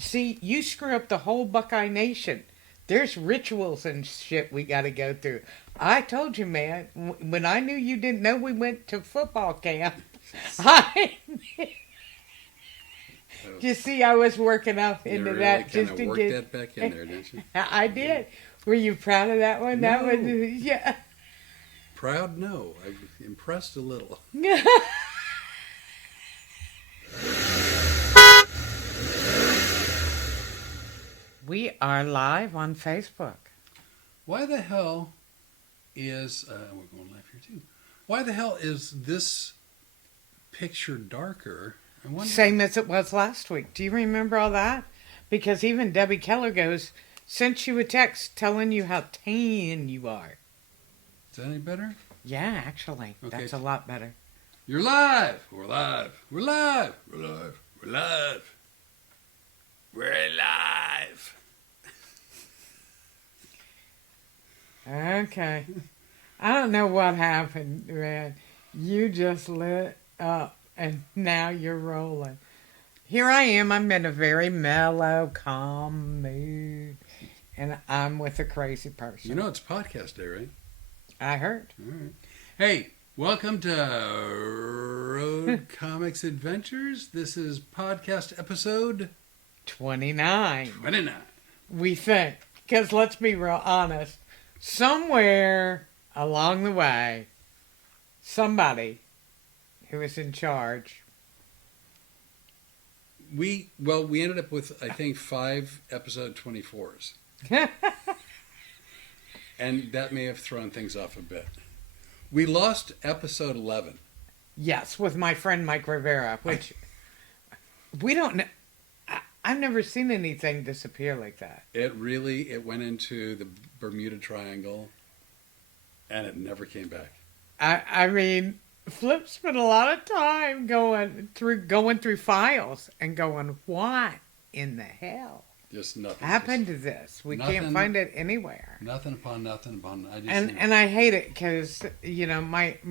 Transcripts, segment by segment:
See, you screw up the whole Buckeye Nation. There's rituals and shit we got to go through. I told you, man, when I knew you didn't know we went to football camp, I. You see, I was working up You into really that kind just of to worked get. that back in there, didn't you? I did. Were you proud of that one? That No. was, yeah. Proud? No. I'm impressed a little. We are live on Facebook. Why the hell is... we're going live here too. Why the hell is this picture darker? I wonder... Same as it was last week. Do you remember all that? Because even Debbie Keller goes, sent you a text telling you how tan you are. Is that any better? Yeah, actually. Okay. That's a lot better. You're live! We're live! We're live! We're live! We're live! We're live! Okay. I don't know what happened, man. You just lit up and now you're rolling. Here I am. I'm in a very mellow, calm mood. And I'm with a crazy person. You know it's podcast day, right? I heard. All right. Hey, welcome to Road Comics Adventures. This is podcast episode 29. 29. We think. Because let's be real honest. Somewhere along the way, somebody who was in charge. We ended up with, I think, 5 episode 24s. And that may have thrown things off a bit. We lost episode 11. Yes, with my friend Mike Rivera, which we don't know. I've never seen anything disappear like that. It went into the Bermuda Triangle, and it never came back. I mean, Flip spent a lot of time going through files and going, what in the hell Just nothing happened to this? We can't find it anywhere. Nothing upon nothing upon. And I hate it because Mike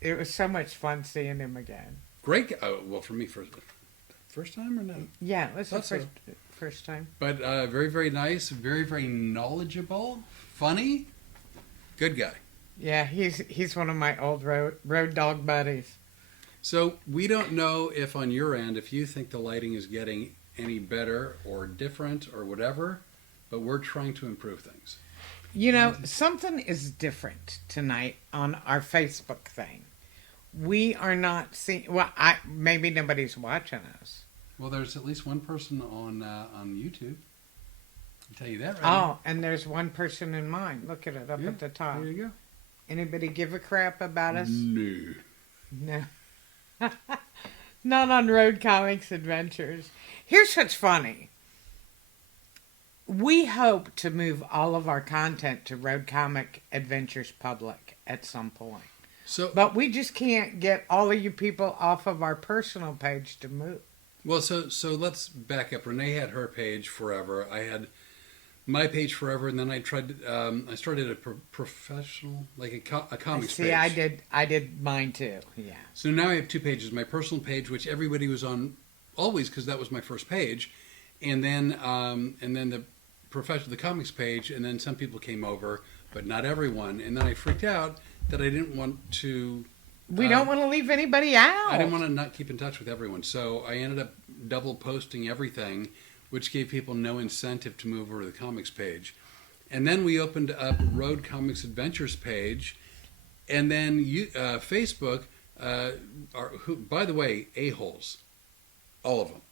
it was so much fun seeing him again. Great. Well, for me, first time or no? Yeah, it was the first time. But very, very nice, very, very knowledgeable, funny, good guy. Yeah, he's one of my old road dog buddies. So we don't know if on your end, if you think the lighting is getting any better or different or whatever, but we're trying to improve things. Something is different tonight on our Facebook thing. We are not seeing. Well, maybe nobody's watching us. Well, there's at least one person on YouTube. I'll tell you that right Oh, and there's one person in mine. Look at it up at the top. There you go. Anybody give a crap about us? No. No. Not on Road Comics Adventures. Here's what's funny. We hope to move all of our content to Road Comic Adventures Public at some point. But we just can't get all of you people off of our personal page to move. Well, so let's back up. Renee had her page forever. I had my page forever, and then I tried. I started a professional, like a comics page. See, I did mine too. Yeah. So now I have 2 pages. My personal page, which everybody was on always because that was my first page, and then the the comics page, and then some people came over, but not everyone. And then I freaked out that I didn't want to. We don't want to leave anybody out. I didn't want to not keep in touch with everyone, so I ended up double posting everything, which gave people no incentive to move over to the comics page. And then we opened up Road Comics Adventures page, and then Facebook, by the way, a-holes, all of them.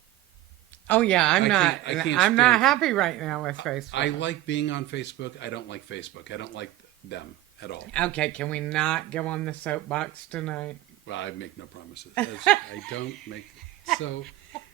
Oh yeah, I'm not happy right now with Facebook. I like being on Facebook. I don't like Facebook. I don't like them at all. Okay, can we not go on the soapbox tonight? Well, I make no promises. I don't make... So,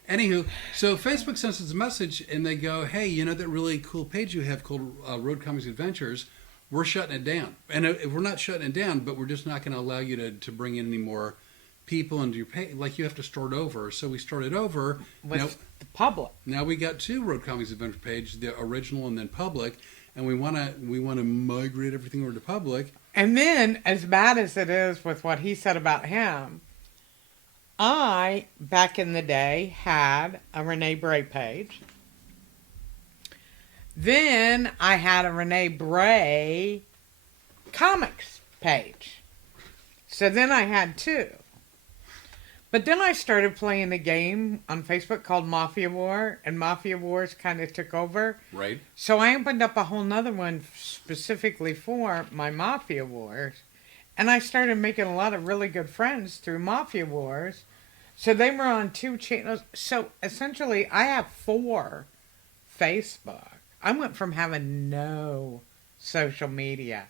anywho, so Facebook sends us a message and they go, hey, you know that really cool page you have called Road Comics Adventures? We're shutting it down. And we're not shutting it down, but we're just not going to allow you to bring in any more people into your page. Like, you have to start over. So we started over. With the public. Now we got 2 Road Comics Adventure page, the original and then public. And we want to migrate everything over to public. And then, as bad as it is with what he said about him, I, back in the day, had a Rene Bray page. Then I had a Rene Bray comics page. So then I had two. But then I started playing a game on Facebook called Mafia War, and Mafia Wars kind of took over. Right. So I opened up a whole nother one specifically for my Mafia Wars. And I started making a lot of really good friends through Mafia Wars. So they were on two channels. So essentially, I have 4 Facebook. I went from having no social media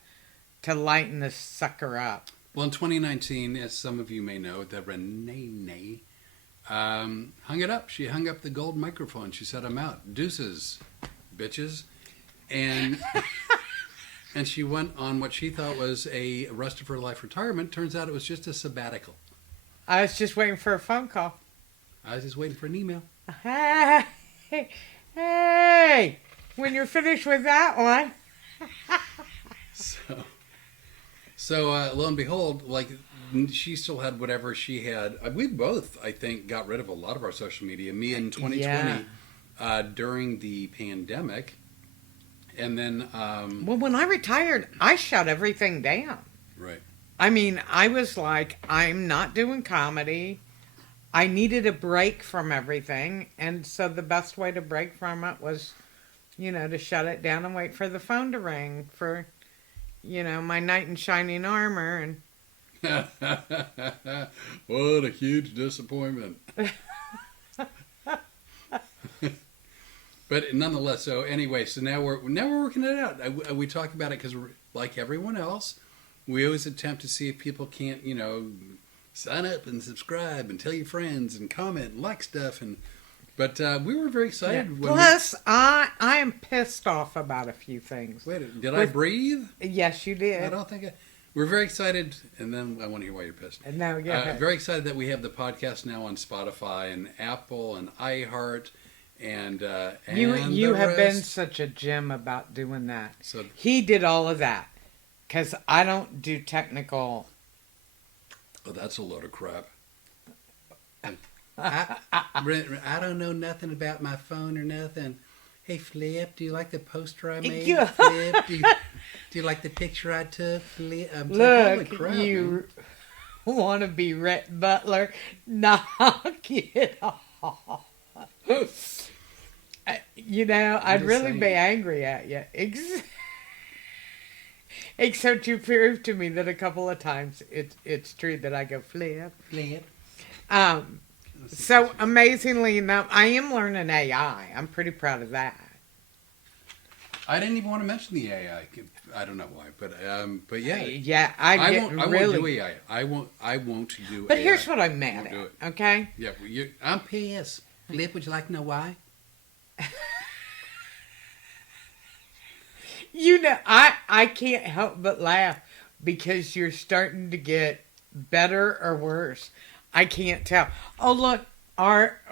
to lighting this sucker up. Well, in 2019, as some of you may know, the Rene hung it up. She hung up the gold microphone. She said, "I'm out. Deuces, bitches." And and she went on what she thought was a rest of her life retirement. Turns out it was just a sabbatical. I was just waiting for a phone call. I was just waiting for an email. Hey, when you're finished with that one. So lo and behold, like she still had whatever she had. We both, I think, got rid of a lot of our social media. Me in 2020 during the pandemic. And then... well, when I retired, I shut everything down. Right. I mean, I was like, I'm not doing comedy. I needed a break from everything. And so the best way to break from it was, to shut it down and wait for the phone to ring for, my knight in shining armor. And what a huge disappointment. But nonetheless, so anyway, so now we're working it out. We talk about it because, like everyone else, we always attempt to see if people can't, sign up and subscribe and tell your friends and comment and like stuff. But we were very excited. Yeah. Plus, I am pissed off about a few things. Wait, did I breathe? Yes, you did. I don't think we're very excited, and then I want to hear why you're pissed. No, yeah. Very excited that we have the podcast now on Spotify and Apple and iHeart. And you have been such a gem about doing that. So he did all of that because I don't do technical. Oh, that's a load of crap. I don't know nothing about my phone or nothing. Hey, Flip, do you like the poster I made? Flip, do you like the picture I took? Flip, Look, crap, you want to be Rhett Butler? Knock it off. I'd really be angry at you. Except you proved to me that a couple of times it's true that I go Flip. So amazingly enough, I am learning AI. I'm pretty proud of that. I didn't even want to mention the AI. I don't know why, but yeah. Yeah, I won't do AI. I won't do but AI. here's what I'm mad at. Okay. Yeah, I'm pissed. Flip, would you like to know why? I can't help but laugh because you're starting to get better or worse. I can't tell. Oh, look,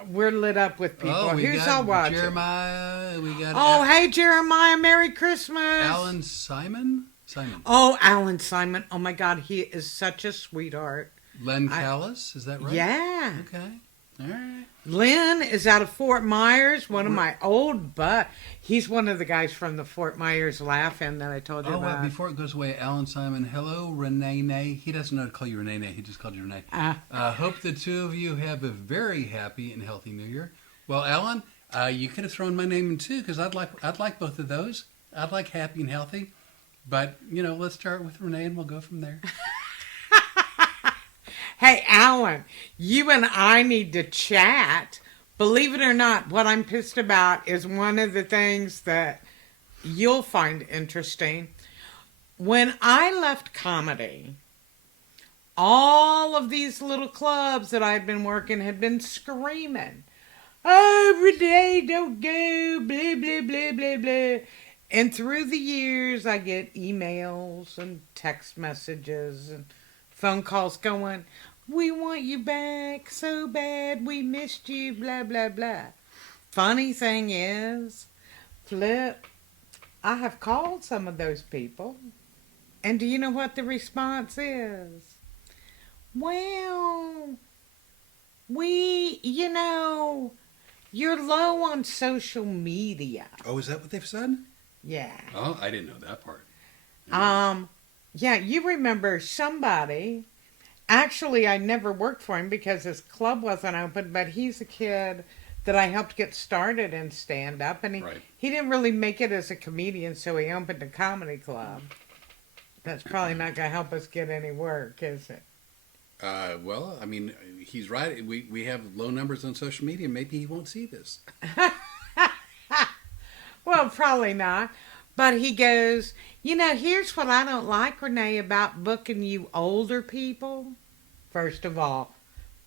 we're lit up with people. Oh, Who's all watching? Jeremiah. We got. Oh, hey, Jeremiah. Merry Christmas. Alan Simon. Oh, Alan Simon. Oh, my God. He is such a sweetheart. Len Callis. Is that right? Yeah. Okay. All right. Lynn is out of Fort Myers, one of my old he's one of the guys from the Fort Myers Laugh-In that I told you about. Before it goes away, Alan Simon, hello, Rene. He doesn't know to call you Rene. He just called you Rene. Hope the two of you have a very happy and healthy New Year. Well, Alan, you could have thrown my name in too, because I'd like both of those. I'd like happy and healthy. But, let's start with Rene and we'll go from there. Hey, Alan, you and I need to chat. Believe it or not, what I'm pissed about is one of the things that you'll find interesting. When I left comedy, all of these little clubs that I'd been working had been screaming, "Oh, Rene, don't go, blah, blah, blah, blah, blah." And through the years, I get emails and text messages and phone calls going, "We want you back so bad, we missed you, blah, blah, blah." Funny thing is, Flip, I have called some of those people, and do you know what the response is? Well, you're low on social media. Oh, is that what they've said? Yeah. Oh, I didn't know that part. Yeah, you remember somebody. Actually, I never worked for him because his club wasn't open, but he's a kid that I helped get started in stand up, and Right. he didn't really make it as a comedian, so he opened a comedy club. That's probably not going to help us get any work, is it? Well, I mean, he's right. We have low numbers on social media. Maybe he won't see this. Well, probably not. But he goes, here's what I don't like, Renee, about booking you older people. First of all,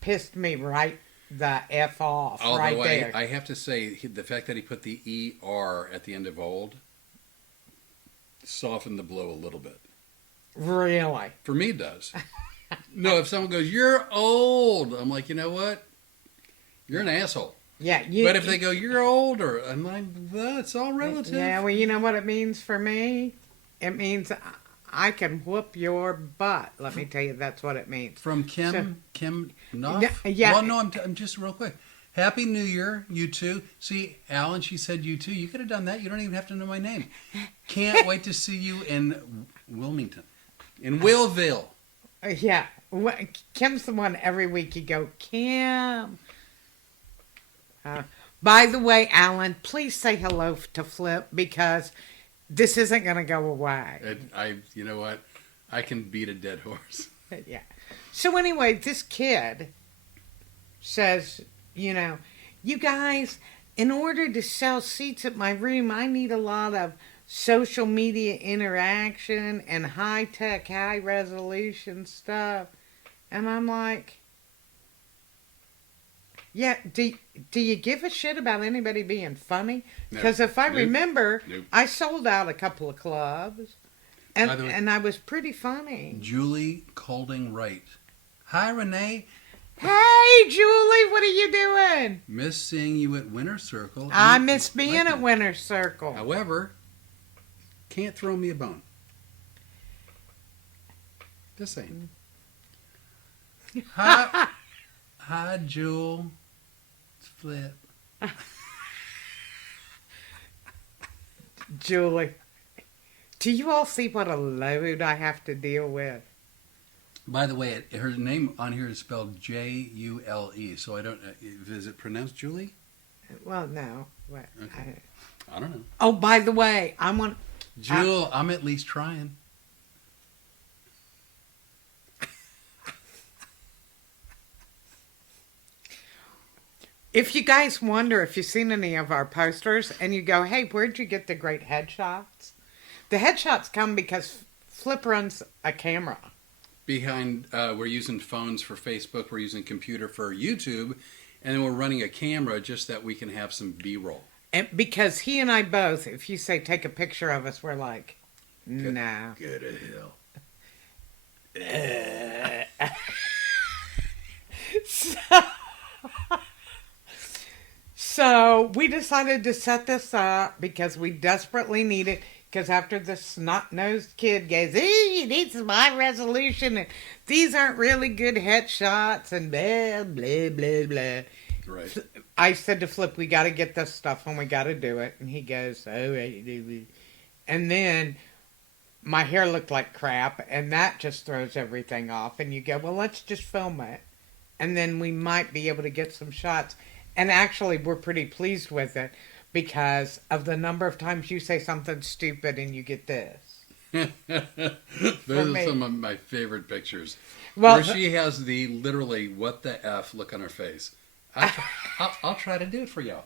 pissed me right the F off right Although there. I have to say, the fact that he put the ER at the end of old softened the blow a little bit. Really? For me, it does. No, if someone goes, "You're old," I'm like, you know what? You're an asshole. Yeah. But if they go, "You're older," I'm like, well, it's all relative. Yeah, well, you know what it means for me? It means I can whoop your butt. Let me tell you, that's what it means. From Kim Knopf? Yeah. Well, no, I'm just real quick. Happy New Year, you two. See, Alan, she said you too. You could have done that. You don't even have to know my name. Can't wait to see you in Wilmington. In Willville. Yeah. Kim's the one every week you go, Kim. By the way, Alan, please say hello to Flip because this isn't going to go away. You know what? I can beat a dead horse. Yeah. So anyway, this kid says, you guys, in order to sell seats at my room, I need a lot of social media interaction and high-tech, high-resolution stuff. And I'm like, yeah, do you give a shit about anybody being funny? Because if I remember, I sold out a couple of clubs, and I was pretty funny. Julie Colding Wright. Hi, Renee. Hey, Julie, what are you doing? Miss seeing you at Winter Circle. I miss being at Winter Circle. However, can't throw me a bone. Just saying. Hi, Jewel. It's Flip. Julie, do you all see what a load I have to deal with? By the way, her name on here is spelled Jule, so I don't. Is it pronounced Julie? Well, no. What? Okay. I don't know. Oh, by the way, Jewel, I'm at least trying. If you guys wonder if you've seen any of our posters and you go, hey, where'd you get the great headshots? The headshots come because Flip runs a camera. Behind, we're using phones for Facebook, we're using computer for YouTube, and then we're running a camera just that we can have some B-roll. And because he and I both, if you say take a picture of us, we're like, no. Go to hell. So we decided to set this up because we desperately need it. Because after the snot-nosed kid goes, hey, you need some high resolution, and these aren't really good headshots, and blah, blah, blah, blah. Right. I said to Flip, we got to get this stuff and we got to do it. And he goes, oh, right. And then my hair looked like crap, and that just throws everything off. And you go, well, let's just film it. And then we might be able to get some shots. And actually, we're pretty pleased with it because of the number of times you say something stupid and you get this. Those are some of my favorite pictures. Well, where she has the literally what the F look on her face. I'll try to do it for y'all.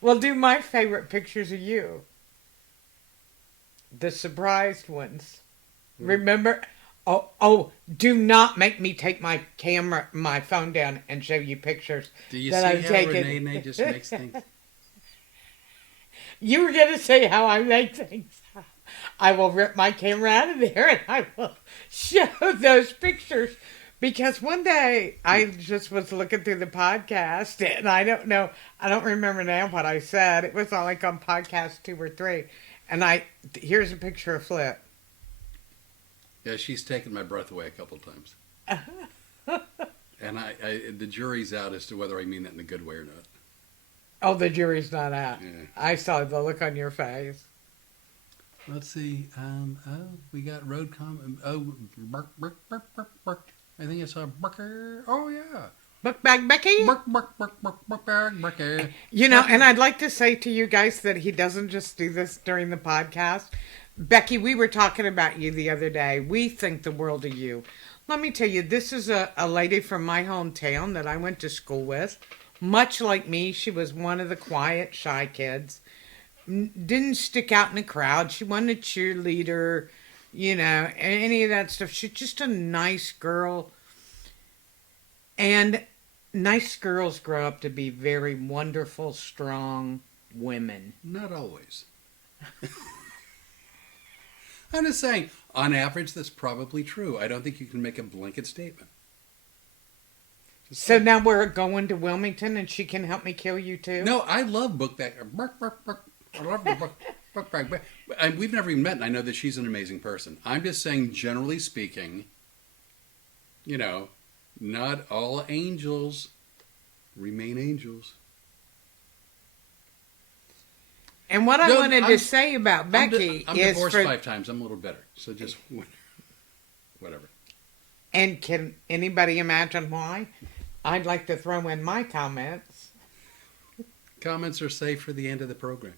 Well, do my favorite pictures of you. The surprised ones. Remember? Oh, do not make me take my phone down and show you pictures. Do you that see I've how taken. Renee just makes things? You were going to say how I make things. I will rip my camera out of there and I will show those pictures. Because one day I just was looking through the podcast and I don't remember now what I said. It was like on podcast 2 or 3. And here's a picture of Flip. Yeah, she's taken my breath away a couple of times. And the jury's out as to whether I mean that in a good way or not. Oh, the jury's not out. Yeah. I saw the look on your face. Let's see. We got road bark, bark, bark, bark, bark. I think it's a barker. Oh, yeah. Book bag Becky? Bark, bark, bark, bark, bark, bark, barker. You know, and I'd like to say to you guys that he doesn't just do this during the podcast. Becky, we were talking about you the other day. We think the world of you. Let me tell you, this is a lady from my hometown that I went to school with. Much like me, she was one of the quiet, shy kids. Didn't stick out in the crowd. She wasn't a cheerleader, you know, any of that stuff. She's just a nice girl. And nice girls grow up to be very wonderful, strong women. Not always. I'm just saying, on average, that's probably true. I don't think you can make a blanket statement. So now we're going to Wilmington and she can help me kill you too? No, I love book bag. Bark, bark, bark. I love the book bag. We've never even met, and I know that she's an amazing person. I'm just saying, generally speaking, you know, not all angels remain angels. And what I wanted to say about Becky I'm is divorced 5 times. I'm a little better. So just whatever. And can anybody imagine why? I'd like to throw in my comments. Comments are safe for the end of the program.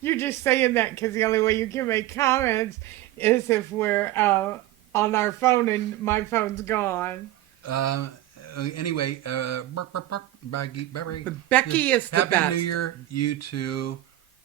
You're just saying that because the only way you can make comments is if we're on our phone and my phone's gone. Anyway, Becky is the best. Happy New Year, you two.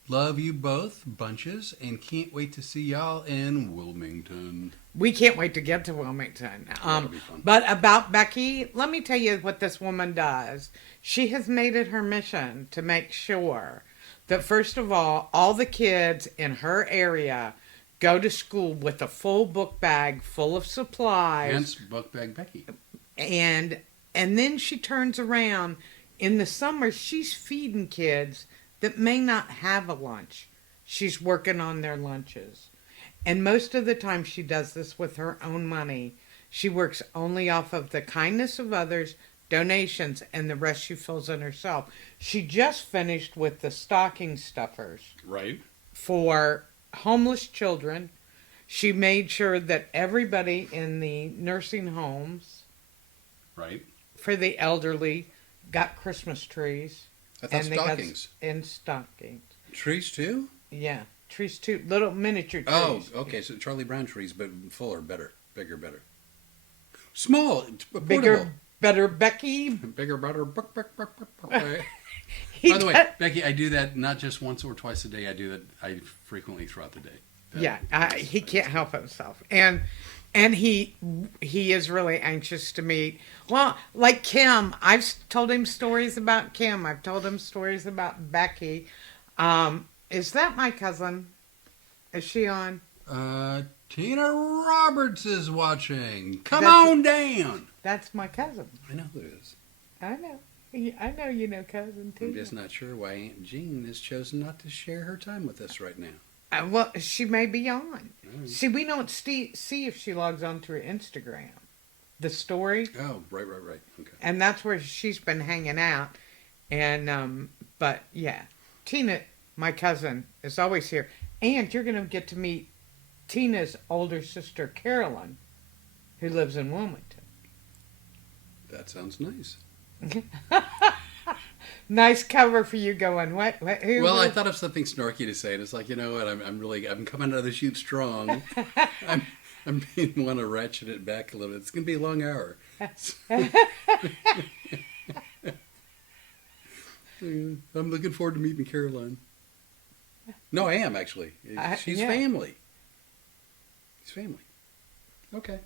Love you both bunches and can't wait to see y'all in Wilmington. We can't wait to get to Wilmington. That'll be fun. But about Becky, let me tell you what this woman does. She has made it her mission to make sure that, first of all the kids in her area go to school with a full book bag full of supplies. Hence Book Bag Becky. And then she turns around. In the summer, she's feeding kids that may not have a lunch. She's working on their lunches. And most of the time she does this with her own money. She works only off of the kindness of others, donations, and the rest she fills in herself. She just finished with the stocking stuffers. Right. For homeless children. She made sure that everybody in the nursing homes, right, for the elderly, got Christmas trees. I thought stockings. And stockings. Trees too? Yeah, trees too. Little miniature trees. Oh, okay. So Charlie Brown trees, but fuller, better, bigger, better. Small, portable. Bigger, better, Becky. Bigger, better. By the way, Becky, I do that not just once or twice a day. I do that frequently throughout the day. He can't help himself, and he is really anxious to meet. Well, like Kim, I've told him stories about Kim. I've told him stories about Becky. Is that my cousin? Is she on? Tina Roberts is watching. Come on down. That's my cousin. I know who it is. I know. I know you know cousin Tina. I'm just not sure why Aunt Jean has chosen not to share her time with us right now. Well, she may be on. Right. See, we don't see if she logs on to her Instagram. The story. Oh, right. Okay. And that's where she's been hanging out. And, but yeah, Tina, my cousin, is always here. And you're going to get to meet Tina's older sister, Carolyn, who lives in Wilmington. That sounds nice. Nice cover for you going, what who well, I thought of something snarky to say, and it's like, you know what, I'm coming out of the chute strong. I'm being want to ratchet it back a little bit. It's going to be a long hour. I'm looking forward to meeting Caroline. No, I am, actually. She's family. She's family. Okay.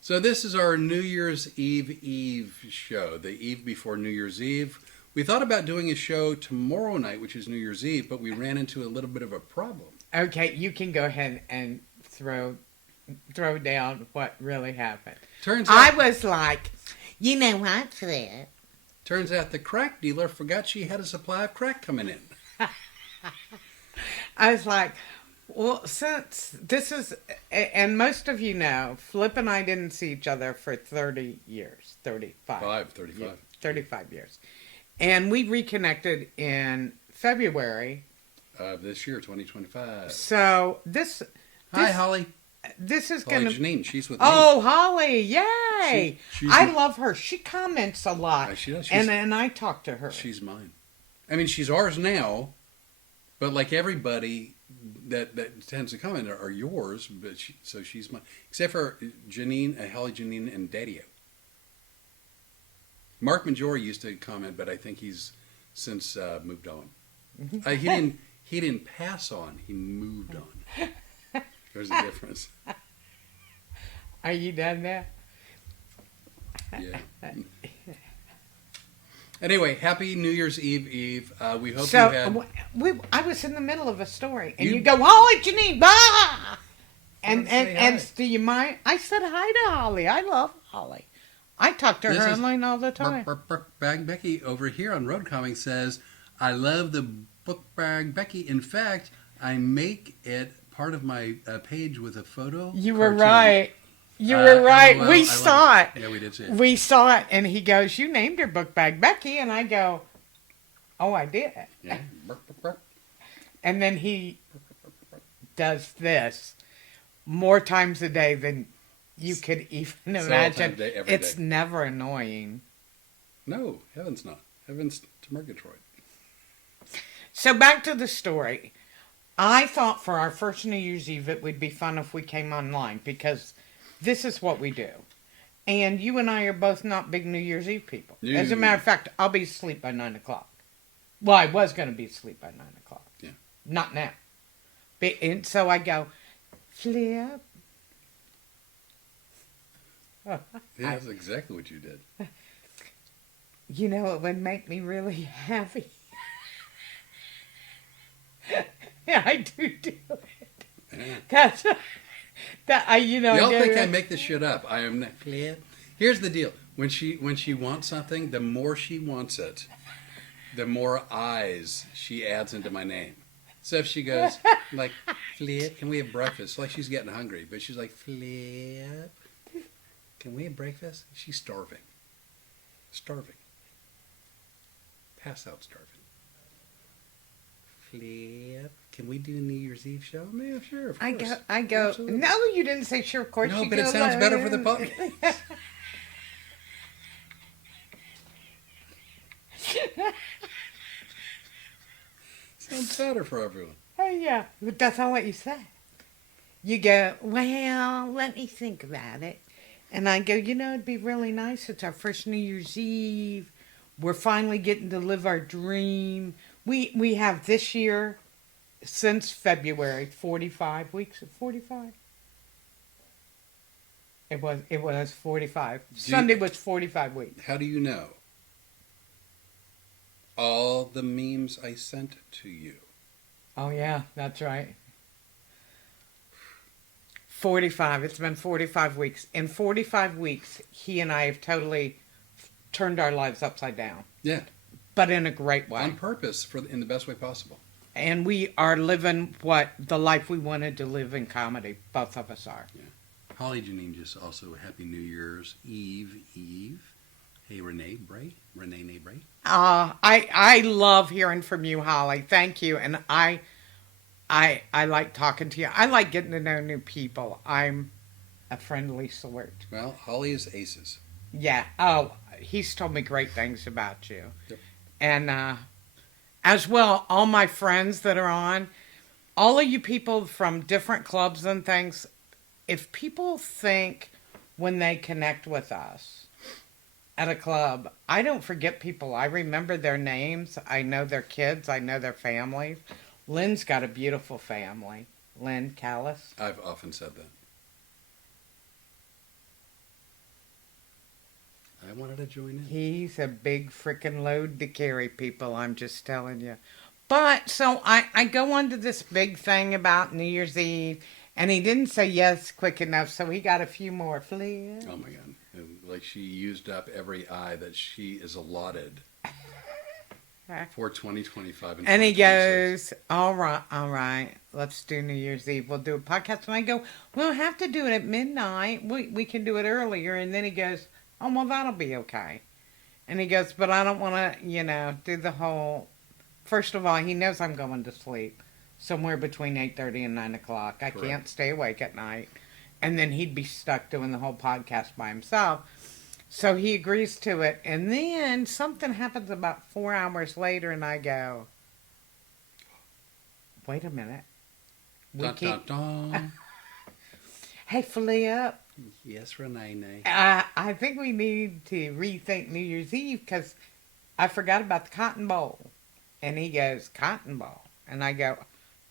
So this is our New Year's Eve show, the eve before New Year's Eve. We thought about doing a show tomorrow night, which is New Year's Eve, but we ran into a little bit of a problem. Okay, you can go ahead and throw down what really happened. Turns out, I was like, you know what, Flip? Turns out the crack dealer forgot she had a supply of crack coming in. I was like, Well, since this is, and most of you know, Flip and I didn't see each other for 30 years, 35. 35. 35 years. And we reconnected in February. This year, 2025. So Hi, Holly. this is Holly going to. Janine, she's with me. Oh, Holly, yay! She's I love her. She comments a lot. She does. And I talk to her. She's mine. I mean, she's ours now, but like everybody that tends to comment are yours, but so she's mine. Except for Janine, Holly Janine, and Daddy-O. Mark Majori used to comment, but I think he's since moved on. He didn't pass on. He moved on. There's a difference. Are you done now? Yeah. Anyway, happy New Year's Eve. We hope So you had. I was in the middle of a story, and you go, Holly, Janine, bah! And do you mind? I said hi to Holly. I love Holly. I talk to This her is online all the time. Bag Becky over here on Road Comic says, I love the book bag Becky. In fact, I make it part of my page with a photo. You were cartoon. right. You were right. LOL, We saw it. Yeah, we did see it. We saw it, and he goes, "You named your book bag Becky," and I go, "Oh, I did." Yeah. And then he does this more times a day than you could even Several imagine. times a day, every It's day. never annoying. No, heaven's not. Heaven's to Murgatroyd. So back to the story. I thought for our first New Year's Eve it would be fun if we came online because this is what we do. And you and I are both not big New Year's Eve people. No. As a matter of fact, I'll be asleep by 9 o'clock. Well, I was going to be asleep by 9 o'clock. Yeah. Not now. And so I go, Flip. Yeah, that's exactly what you did. You know, it would make me really happy. Yeah, I do it. Yeah. Y'all think I make this shit up. I am not. Here's the deal. When she wants something, the more she wants it, the more eyes she adds into my name. So if she goes like, Flip, can we have breakfast? Like she's getting hungry, but she's like, Flip, can we have breakfast? She's starving. Starving. Pass out starving. Flip, can we do a New Year's Eve show? Man, sure, of course. I go. Absolutely. No, you didn't say sure. Of course, No, you but go, it sounds better for the "Well." podcast. Sounds better for everyone. Oh yeah, but that's not what you say. You go, well, let me think about it, and I go, it'd be really nice. It's our first New Year's Eve. We're finally getting to live our dream. We have this year, since February, 45 weeks. 45. It was 45. Sunday was 45 weeks. How do you know? All the memes I sent to you. Oh yeah, that's right. 45. It's been 45 weeks. In 45 weeks, he and I have totally turned our lives upside down. Yeah. But in a great way. On purpose, in the best way possible. And we are living the life we wanted to live in comedy. Both of us are. Yeah. Holly Janine just also Happy New Year's Eve. Hey, Rene Bray. I love hearing from you, Holly. Thank you. And I like talking to you. I like getting to know new people. I'm a friendly sort. Well, Holly is aces. Yeah. Oh, he's told me great things about you. Yep. And as well, all my friends that are on, all of you people from different clubs and things, if people think when they connect with us at a club, I don't forget people. I remember their names. I know their kids. I know their families. Lynn's got a beautiful family. Lynn Callis. I've often said that. I wanted to join in. He's a big freaking load to carry, people. I'm just telling you. But, so I go on to this big thing about New Year's Eve, and he didn't say yes quick enough, so he got a few more. Flip. Oh, my God. Like she used up every eye that she is allotted. okay. for 2025 and And he 2026. goes, all right, let's do New Year's Eve. We'll do a podcast. And I go, we don't have to do it at midnight. We can do it earlier. And then he goes, oh, well, that'll be okay. And he goes, but I don't want to, do the whole. First of all, he knows I'm going to sleep somewhere between 8:30 and 9 o'clock. I Correct. can't stay awake at night. And then he'd be stuck doing the whole podcast by himself. So he agrees to it. And then something happens about 4 hours later, and I go, wait a minute. Dun, dun, dun. Hey, Flip. Yes, Rene. I think we need to rethink New Year's Eve because I forgot about the Cotton Bowl. And he goes, Cotton Bowl. And I go,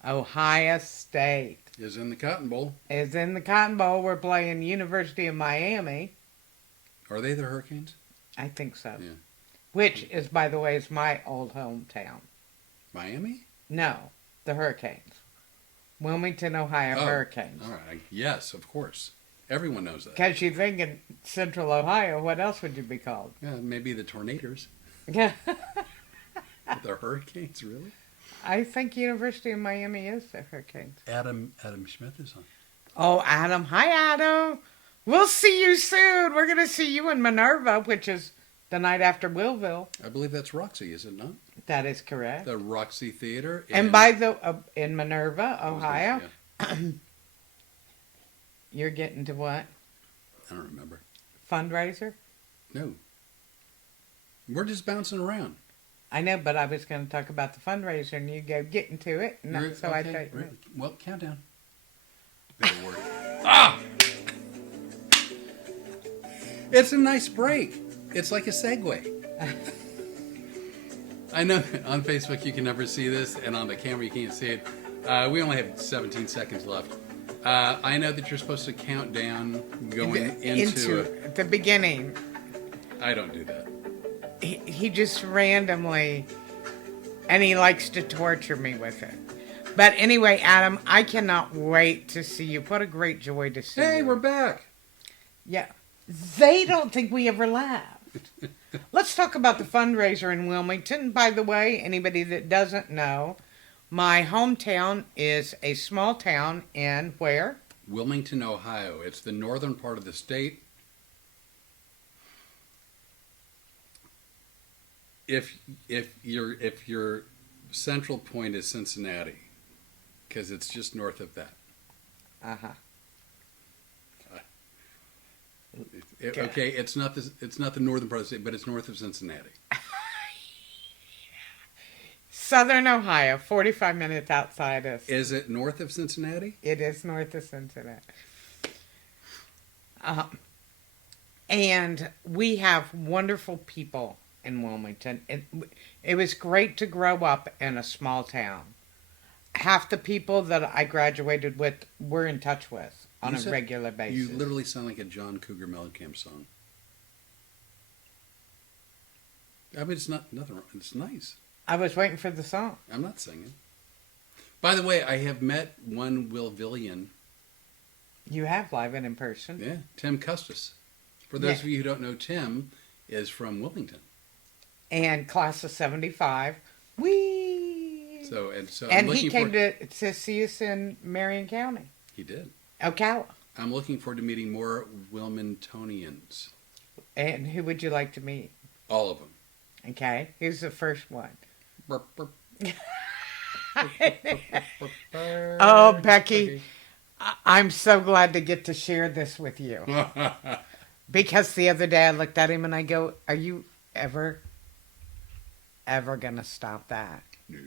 Ohio State Is in the Cotton Bowl. is in the Cotton Bowl. We're playing University of Miami. Are they the Hurricanes? I think so. Yeah. Which is, by the way, is my old hometown. Miami? No, the Hurricanes. Wilmington, Ohio Oh, Hurricanes. All right. Yes, of course. Everyone knows that. Because you think in Central Ohio, what else would you be called? Yeah, maybe the Tornadoes. Yeah. The Hurricanes, really? I think University of Miami is the Hurricanes. Adam Smith is on. Oh, Adam. Hi, Adam. We'll see you soon. We're going to see you in Minerva, which is the night after Willville. I believe that's Roxy, is it not? That is correct. The Roxy Theater. And by the in Minerva, Ohio, Yeah, you're getting to what? I don't remember. Fundraiser? No. We're just bouncing around. I know, but I was going to talk about the fundraiser, and you go getting to it. No, You're- so I okay, tell you. right. Well, countdown. Better word. Ah! It's a nice break. It's like a segue. I know on Facebook you can never see this, and on the camera you can't see it. We only have 17 seconds left. I know that you're supposed to count down going into the beginning. I don't do that. He just randomly, and he likes to torture me with it. But anyway, Adam, I cannot wait to see you. What a great joy to see you. Hey, we're back. Yeah. They don't think we ever laughed. Let's talk about the fundraiser in Wilmington. By the way, anybody that doesn't know, my hometown is a small town in where? Wilmington, Ohio. It's the northern part of the state. If your central point is Cincinnati, because it's just north of that. Uh-huh. Okay, it's not the northern part of the state, but it's north of Cincinnati. Southern Ohio, 45 minutes outside us. Is it north of Cincinnati? It is north of Cincinnati. And we have wonderful people in Wilmington. It was great to grow up in a small town. Half the people that I graduated with we're in touch with on a regular basis. You literally sound like a John Cougar Mellencamp song. I mean, it's not nothing wrong. It's nice. I was waiting for the song. I'm not singing. By the way, I have met one Willvillian. You have live and in person. Yeah, Tim Custis. For those of you who don't know, Tim is from Wilmington. And class of 75. Whee! So I'm and looking he came to see us in Marion County. He did. Ocala. I'm looking forward to meeting more Wilmingtonians. And who would you like to meet? All of them. Okay, here's the first one. Burp, burp. Oh, Becky, I'm so glad to get to share this with you. Because the other day I looked at him and I go, are you ever going to stop that? No.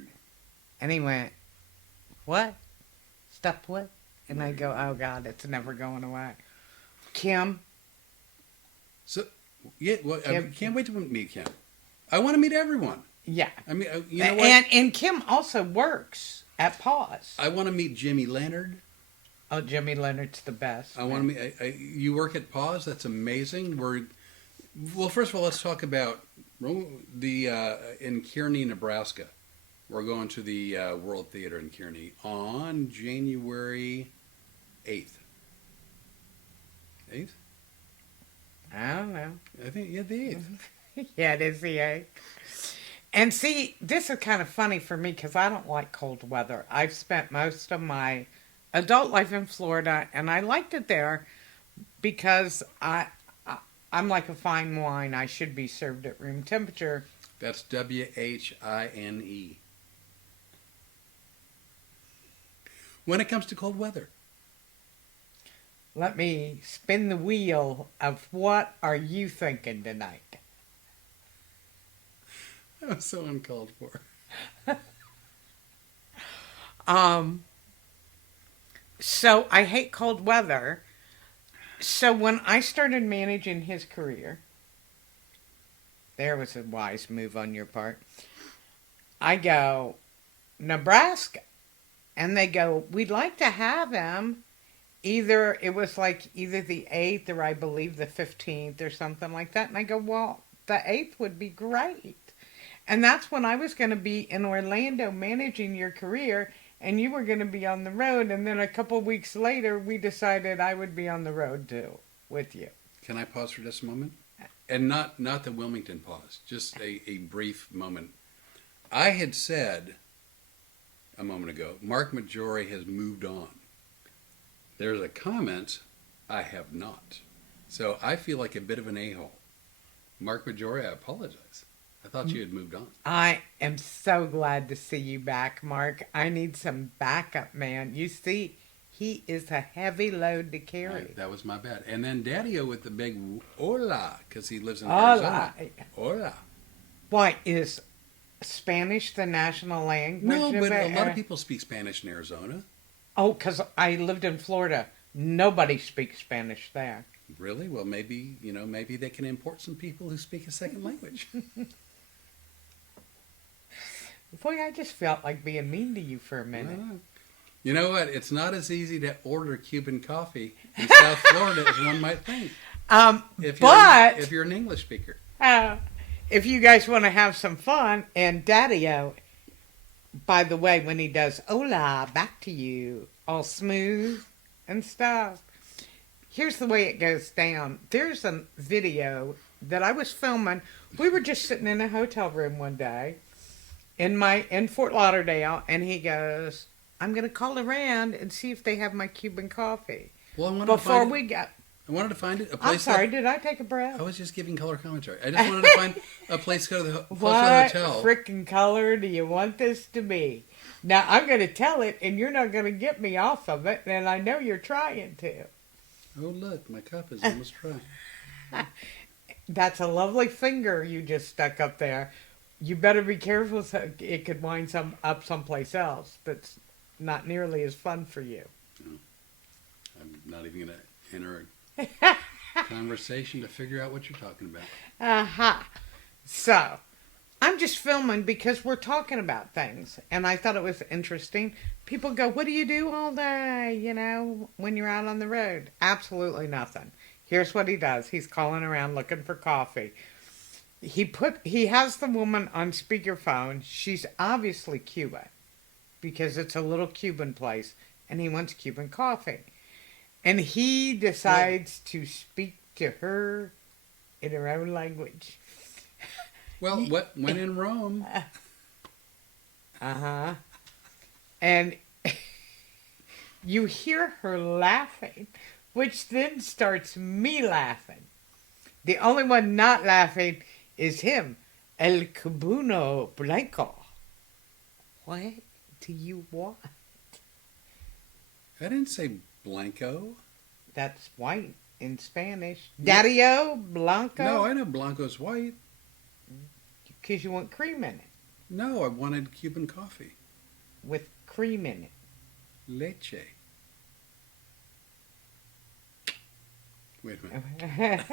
And he went, what? Stop what? And I go, oh, God, it's never going away. Kim? So, yeah, well, I Kim. can't wait to meet Kim. I want to meet everyone. Yeah. I mean, you know what? And Kim also works at Paws. I want to meet Jimmy Leonard. Oh, Jimmy Leonard's the best. I want to meet. You work at Paws. That's amazing. Well, first of all, let's talk about the in Kearney, Nebraska. We're going to the World Theater in Kearney on January 8th. 8th? I don't know. I think, yeah, the 8th. Yeah, it is the 8th. And see, this is kind of funny for me because I don't like cold weather. I've spent most of my adult life in Florida, and I liked it there because I'm like a fine wine. I should be served at room temperature. That's WHINE. When it comes to cold weather. Let me spin the wheel of what are you thinking tonight? That was so uncalled for. So I hate cold weather. So when I started managing his career, there was a wise move on your part. I go, Nebraska. And they go, we'd like to have him. It was like either the 8th or I believe the 15th or something like that. And I go, well, the 8th would be great. And that's when I was going to be in Orlando managing your career and you were going to be on the road. And then a couple weeks later, we decided I would be on the road too with you. Can I pause for just a moment? And not the Wilmington pause, just a brief moment. I had said a moment ago, Mark Majore has moved on. There's a comment, I have not. So I feel like a bit of an a-hole. Mark Majore, I apologize. I thought you had moved on. I am so glad to see you back, Mark. I need some backup, man. You see, he is a heavy load to carry. That was my bad. And then Daddy-O with the big hola, because he lives in Hola. Arizona. Hola. Why, is Spanish the national language? No, but a lot of people speak Spanish in Arizona. Oh, because I lived in Florida. Nobody speaks Spanish there. Really? Well, maybe they can import some people who speak a second language. Boy, I just felt like being mean to you for a minute. You know what? It's not as easy to order Cuban coffee in South Florida as one might think. If you're an English speaker. If you guys want to have some fun, and Daddy-O, by the way, when he does hola, back to you, all smooth and stuff. Here's the way it goes down. There's a video that I was filming. We were just sitting in a hotel room one day in Fort Lauderdale, and he goes, I'm going to call around and see if they have my Cuban coffee. Well, I wanted to find it. I'm sorry, did I take a breath? I was just giving color commentary. I just wanted to find a place to go to the close to the hotel. What frickin' color do you want this to be? Now, I'm going to tell it, and you're not going to get me off of it, and I know you're trying to. Oh, look, my cup is almost dry. That's a lovely finger you just stuck up there. You better be careful so it could wind up someplace else that's not nearly as fun for you. No. I'm not even going to enter a conversation to figure out what you're talking about. Aha. So, I'm just filming because we're talking about things, and I thought it was interesting. People go, what do you do all day, when you're out on the road? Absolutely nothing. Here's what he does. He's calling around looking for coffee. He has the woman on speakerphone. She's obviously Cuban because it's a little Cuban place, and he wants Cuban coffee. And he decides to speak to her in her own language. Well, when in Rome. Uh-huh. And you hear her laughing, which then starts me laughing. The only one not laughing is him, El Cubuno Blanco. What do you want? I didn't say Blanco. That's white in Spanish. Daddy-O, Blanco? No, I know Blanco's white. Because you want cream in it. No, I wanted Cuban coffee. With cream in it. Leche. Wait a minute.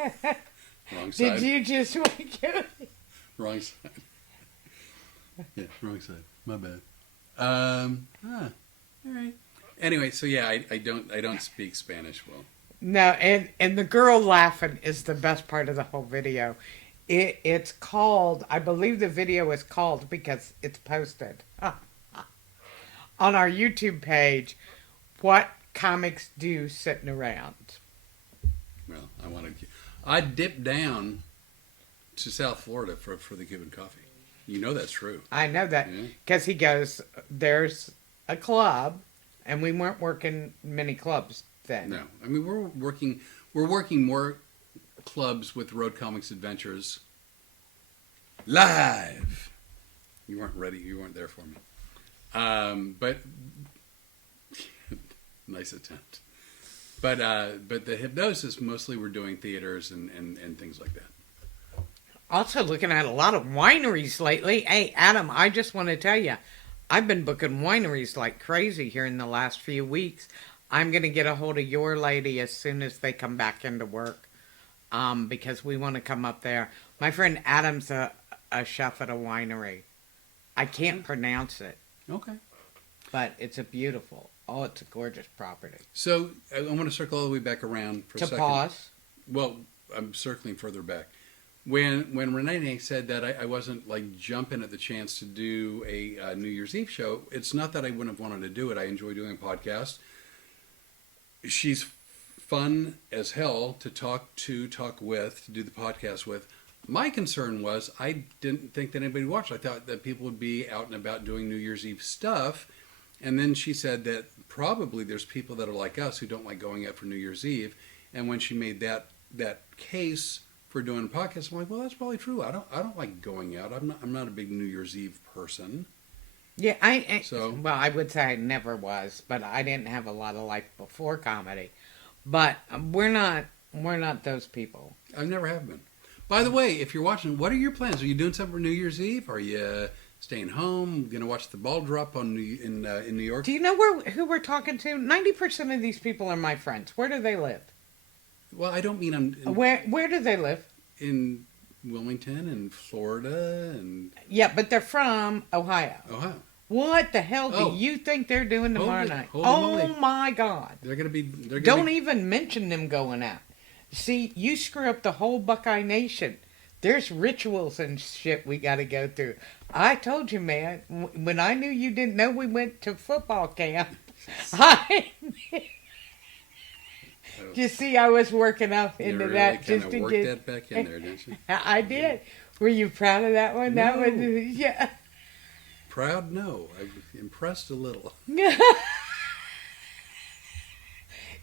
Wrong side. Did you just wake up? Wrong side. Yeah, wrong side. My bad. All right. Anyway, so yeah, I don't speak Spanish well. No, and the girl laughing is the best part of the whole video. It's called, I believe the video is called because it's posted on our YouTube page, What Comics Do Sitting Around. Well, I dipped down to South Florida for the Cuban coffee. You know that's true. I know that because he goes, there's a club, and we weren't working many clubs then. No, I mean we're working more clubs with Road Comics Adventures live. You weren't ready. You weren't there for me. But nice attempt. But the hypnosis mostly we're doing theaters and things like that. Also looking at a lot of wineries lately. Hey, Adam, I just want to tell you, I've been booking wineries like crazy here in the last few weeks. I'm going to get a hold of your lady as soon as they come back into work, because we want to come up there. My friend Adam's a chef at a winery. I can't pronounce it. Okay. But it's a gorgeous property. So I want to circle all the way back around for a second. Pause. Well, I'm circling further back. When Rene said that I wasn't like jumping at the chance to do a New Year's Eve show, it's not that I wouldn't have wanted to do it. I enjoy doing a podcast. She's fun as hell to talk with, to do the podcast with. My concern was I didn't think that anybody watched. I thought that people would be out and about doing New Year's Eve stuff. And then she said that probably there's people that are like us who don't like going out for New Year's Eve. And when she made that case for doing a podcast, I'm like, well, that's probably true. I don't like going out. I'm not a big New Year's Eve person. Yeah, well, I would say I never was, but I didn't have a lot of life before comedy. But we're not those people. I never have been. By the way, if you're watching, what are your plans? Are you doing something for New Year's Eve? Are you staying home? Going to watch the ball drop in New York? Do you know who we're talking to? 90% of these people are my friends. Where do they live? Well, I don't mean Where do they live? In Wilmington and Florida and. Yeah, but they're from Ohio. Ohio. What the hell do you think they're doing tomorrow night? Holy my God! Don't even mention them going out. See, you screw up the whole Buckeye Nation. There's rituals and shit we got to go through. I told you, man. When I knew you didn't know we went to football camp, you see, I was working up into really that just to worked get that back in there, didn't you? I did. Were you proud of that one? No. That was yeah. Proud? No, I'm impressed a little.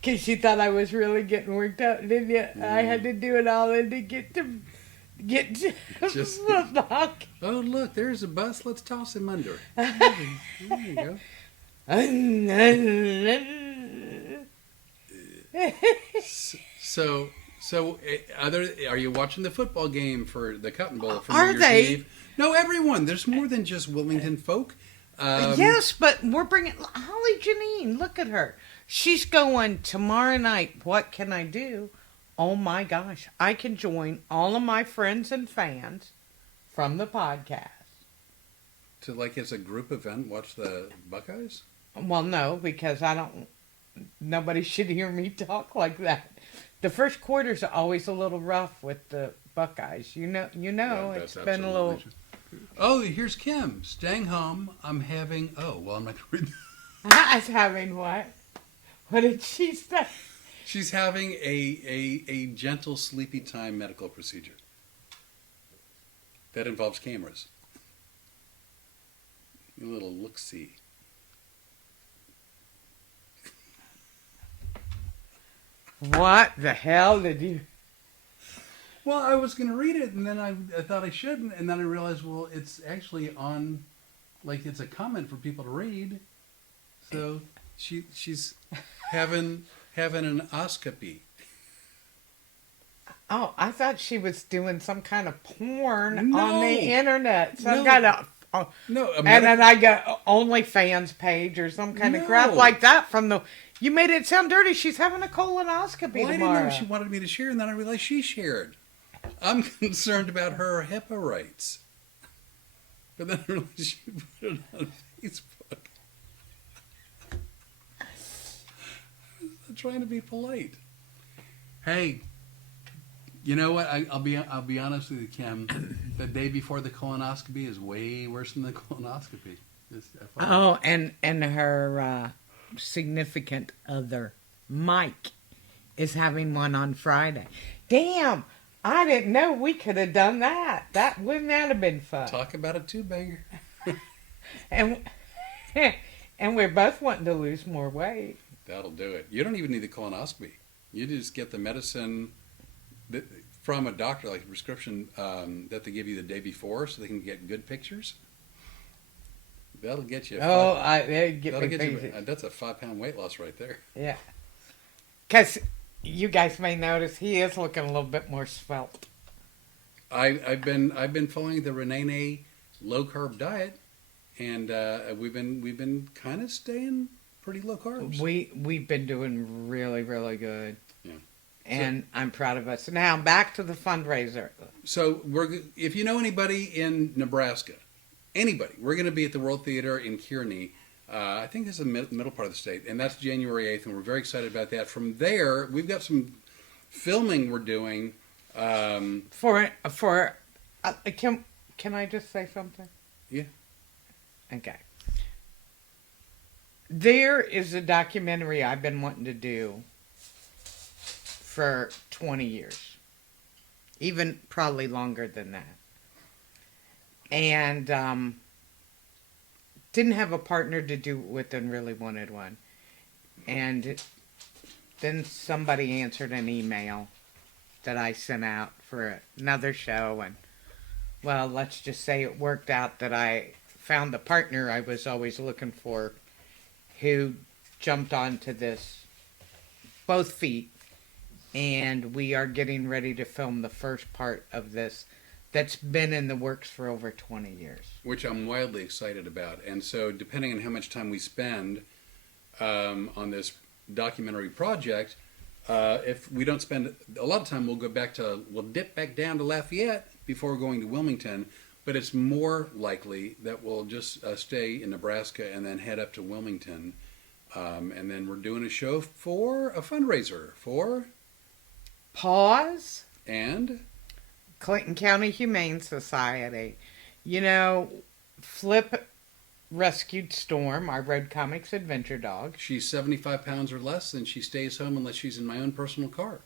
Because you thought I was really getting worked up, didn't you? I had to do it all in to get to football. Oh, look, there's a bus. Let's toss him under. There you go. So, are you watching the football game for the Cotton Bowl for New Year's Eve? No, everyone. There's more than just Wilmington folk. Yes, but we're bringing Holly Janine. Look at her. She's going tomorrow night. What can I do? Oh my gosh. I can join all of my friends and fans from the podcast. To like as a group event, watch the Buckeyes? Well, no, because nobody should hear me talk like that. The first quarters are always a little rough with the Buckeyes. You know, yeah, it's been a little... True. Oh, here's Kim. Staying home. I'm having... Oh, well, I'm not going to read I was having what? What did she say? She's having a gentle sleepy time medical procedure. That involves cameras. A little look-see. What the hell did you... Well, I was going to read it, and then I thought I shouldn't, and then I realized, well, it's actually on, like, it's a comment for people to read. So she's having an oscopy. Oh, I thought she was doing some kind of porn on the internet. Some kind of... No, and then I got OnlyFans page or some kind of crap like that from the... You made it sound dirty. She's having a colonoscopy tomorrow. I didn't know she wanted me to share, and then I realized she shared. I'm concerned about her HIPAA rights. But then I realized she put it on Facebook. I'm trying to be polite. Hey, you know what? I'll be honest with you, Kim. The day before the colonoscopy is way worse than the colonoscopy. Oh, and her significant other, Mike, is having one on Friday. Damn! I didn't know we could have done that. That wouldn't that have been fun? Talk about a two-banger. And and we're both wanting to lose more weight. That'll do it. You don't even need the colonoscopy. You just get the medicine from a doctor, like a prescription that they give you the day before, so they can get good pictures. That'll get you. They'd get me crazy. That's a 5-pound weight loss right there. Yeah. Because you guys may notice he is looking a little bit more svelte. I've been following the Rene low carb diet, and we've been kind of staying pretty low carbs. We've been doing really, really good. Yeah. And I'm proud of us. Now back to the fundraiser. So if you know anybody in Nebraska, we're going to be at the World Theater in Kearney. I think this is the middle part of the state, and that's January 8th, and we're very excited about that. From there, we've got some filming we're doing. Can I just say something? Yeah. Okay. There is a documentary I've been wanting to do for 20 years. Even probably longer than that. And didn't have a partner to do it with and really wanted one. And then somebody answered an email that I sent out for another show. And, well, let's just say it worked out that I found the partner I was always looking for who jumped onto this both feet. And we are getting ready to film the first part of this that's been in the works for over 20 years. Which I'm wildly excited about. And so depending on how much time we spend on this documentary project, if we don't spend a lot of time, we'll dip back down to Lafayette before going to Wilmington. But it's more likely that we'll just stay in Nebraska and then head up to Wilmington. And then we're doing a show for a fundraiser for... Pause. And... Clinton County Humane Society. You know, Flip rescued Storm, our Road Comics adventure dog. She's 75 pounds or less, and she stays home unless she's in my own personal car.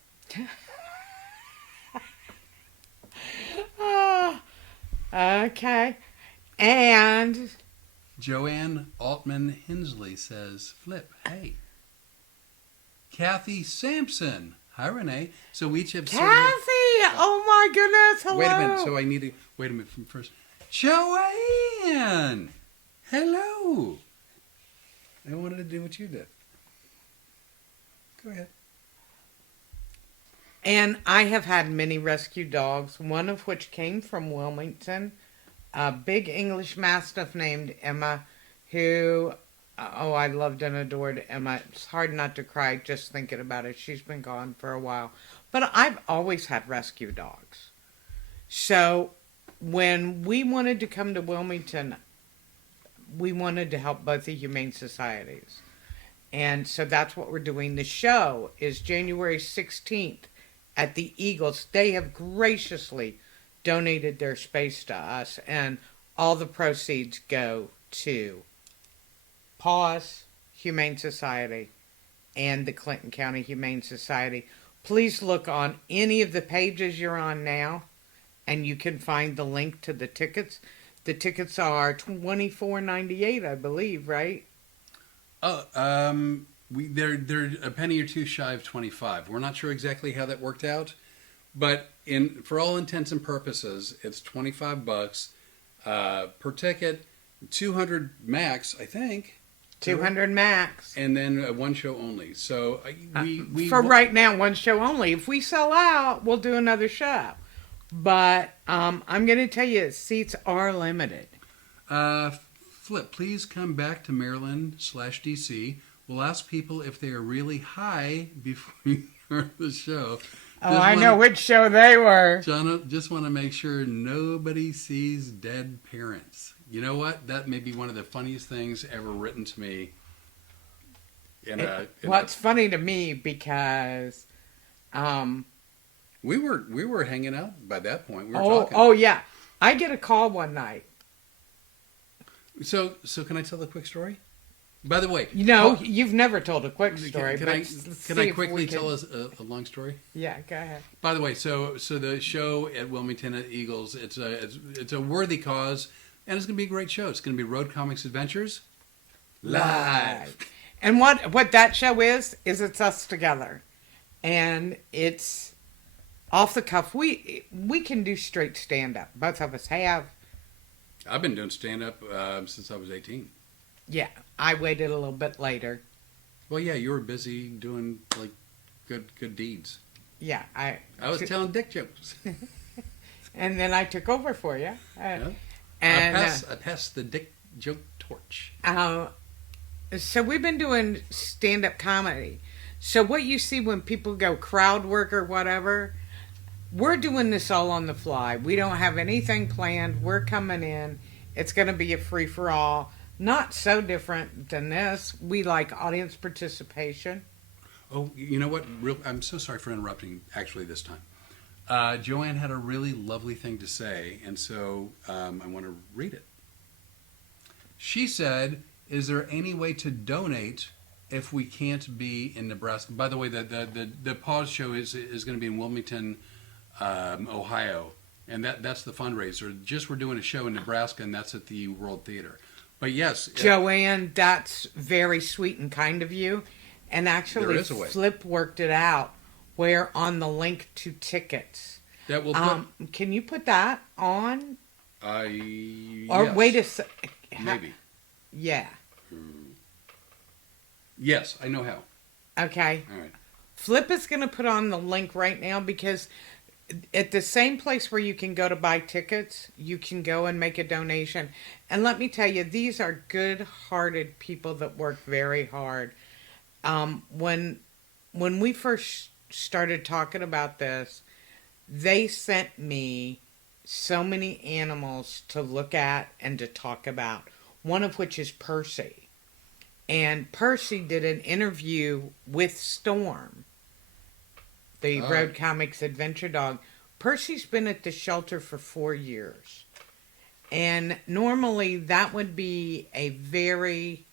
Okay. And Joanne Altman Hensley says, Flip, hey. Kathy Sampson. Hi, Renee. So we each have... Kathy! Oh, my goodness. Hello. Wait a minute. So I need to... Wait a minute from first. Joanne! Hello! I wanted to do what you did. Go ahead. And I have had many rescue dogs, one of which came from Wilmington, a big English Mastiff named Emma, who, I loved and adored Emma. It's hard not to cry just thinking about it. She's been gone for a while. But I've always had rescue dogs. So when we wanted to come to Wilmington, we wanted to help both the humane societies. And so that's what we're doing. The show is January 16th. At the Eagles. They have graciously donated their space to us, and all the proceeds go to Paws Humane Society and the Clinton County Humane Society. Please look on any of the pages you're on now, and you can find the link to the tickets. The tickets are $24.98, I believe, right? They're a penny or two shy of 25. We're not sure exactly how that worked out, but for all intents and purposes, it's $25 per ticket, 200 max, I think. 200 max, and then one show only. So right now, one show only. If we sell out, we'll do another show. But I'm going to tell you, seats are limited. Flip, please come back to Maryland/DC. We'll ask people if they are really high before you start the show. I know which show they were. John, just want to make sure nobody sees dead parents. You know what? That may be one of the funniest things ever written to me. It's funny to me because we were hanging out by that point. We were talking. Oh yeah, I get a call one night. So can I tell the quick story? By the way, You've never told a quick story. Can but I quickly tell us a long story? Yeah, go ahead. By the way, so the show at Wilmington at Eagles, it's a worthy cause, and it's going to be a great show. It's going to be Road Comics Adventures live. And what that show is it's us together, and it's off the cuff. We can do straight stand up. Both of us have. I've been doing stand up since I was 18. Yeah, I waited a little bit later. Well, yeah, you were busy doing like good deeds. Yeah, I was telling dick jokes. And then I took over for you. Yeah. And I passed the dick joke torch. So we've been doing stand-up comedy. So what you see when people go crowd work or whatever, we're doing this all on the fly. We don't have anything planned. We're coming in. It's going to be a free-for-all. Not so different than this. We like audience participation. Oh, you know what? I'm so sorry for interrupting, actually, this time. Joanne had a really lovely thing to say, and so I want to read it. She said, is there any way to donate if we can't be in Nebraska? By the way, the pause show is going to be in Wilmington, Ohio, and that's the fundraiser. We're doing a show in Nebraska, and that's at the World Theater. But yes, Joanne, that's very sweet and kind of you. And actually, Flip worked it out where on the link to tickets. That will can you put that on? Or yes. wait a sec. Maybe. Yeah. Yes, I know how. Okay. All right. Flip is going to put on the link right now because at the same place where you can go to buy tickets, you can go and make a donation. And let me tell you, these are good-hearted people that work very hard. When we first started talking about this, they sent me so many animals to look at and to talk about, one of which is Percy. And Percy did an interview with Storm, the Road Comics Adventure Dog. Percy's been at the shelter for 4 years. And normally that would be a very...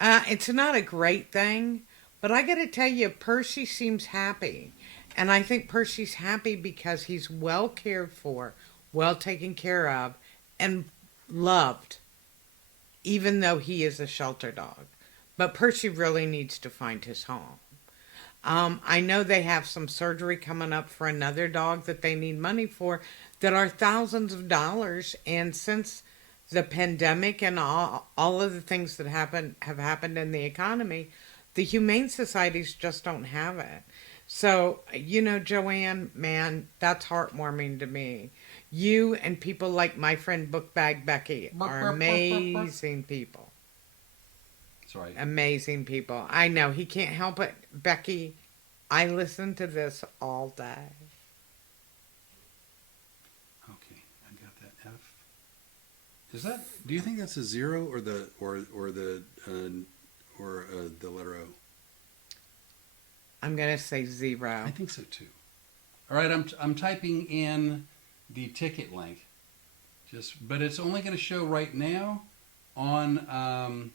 it's not a great thing, but I got to tell you, Percy seems happy. And I think Percy's happy because he's well cared for, well taken care of, and loved, even though he is a shelter dog. But Percy really needs to find his home. I know they have some surgery coming up for another dog that they need money for that are thousands of dollars. And since the pandemic and all of the things that have happened in the economy, the humane societies just don't have it. So, Joanne, man, that's heartwarming to me. You and people like my friend Bookbag Becky are amazing people. Sorry. Amazing people. I know, he can't help it. Becky, I listen to this all day. Okay, I got that F. Is that? Do you think that's a 0 or the letter O? I'm gonna say 0. I think so too. All right, I'm typing in the ticket link, but it's only going to show right now on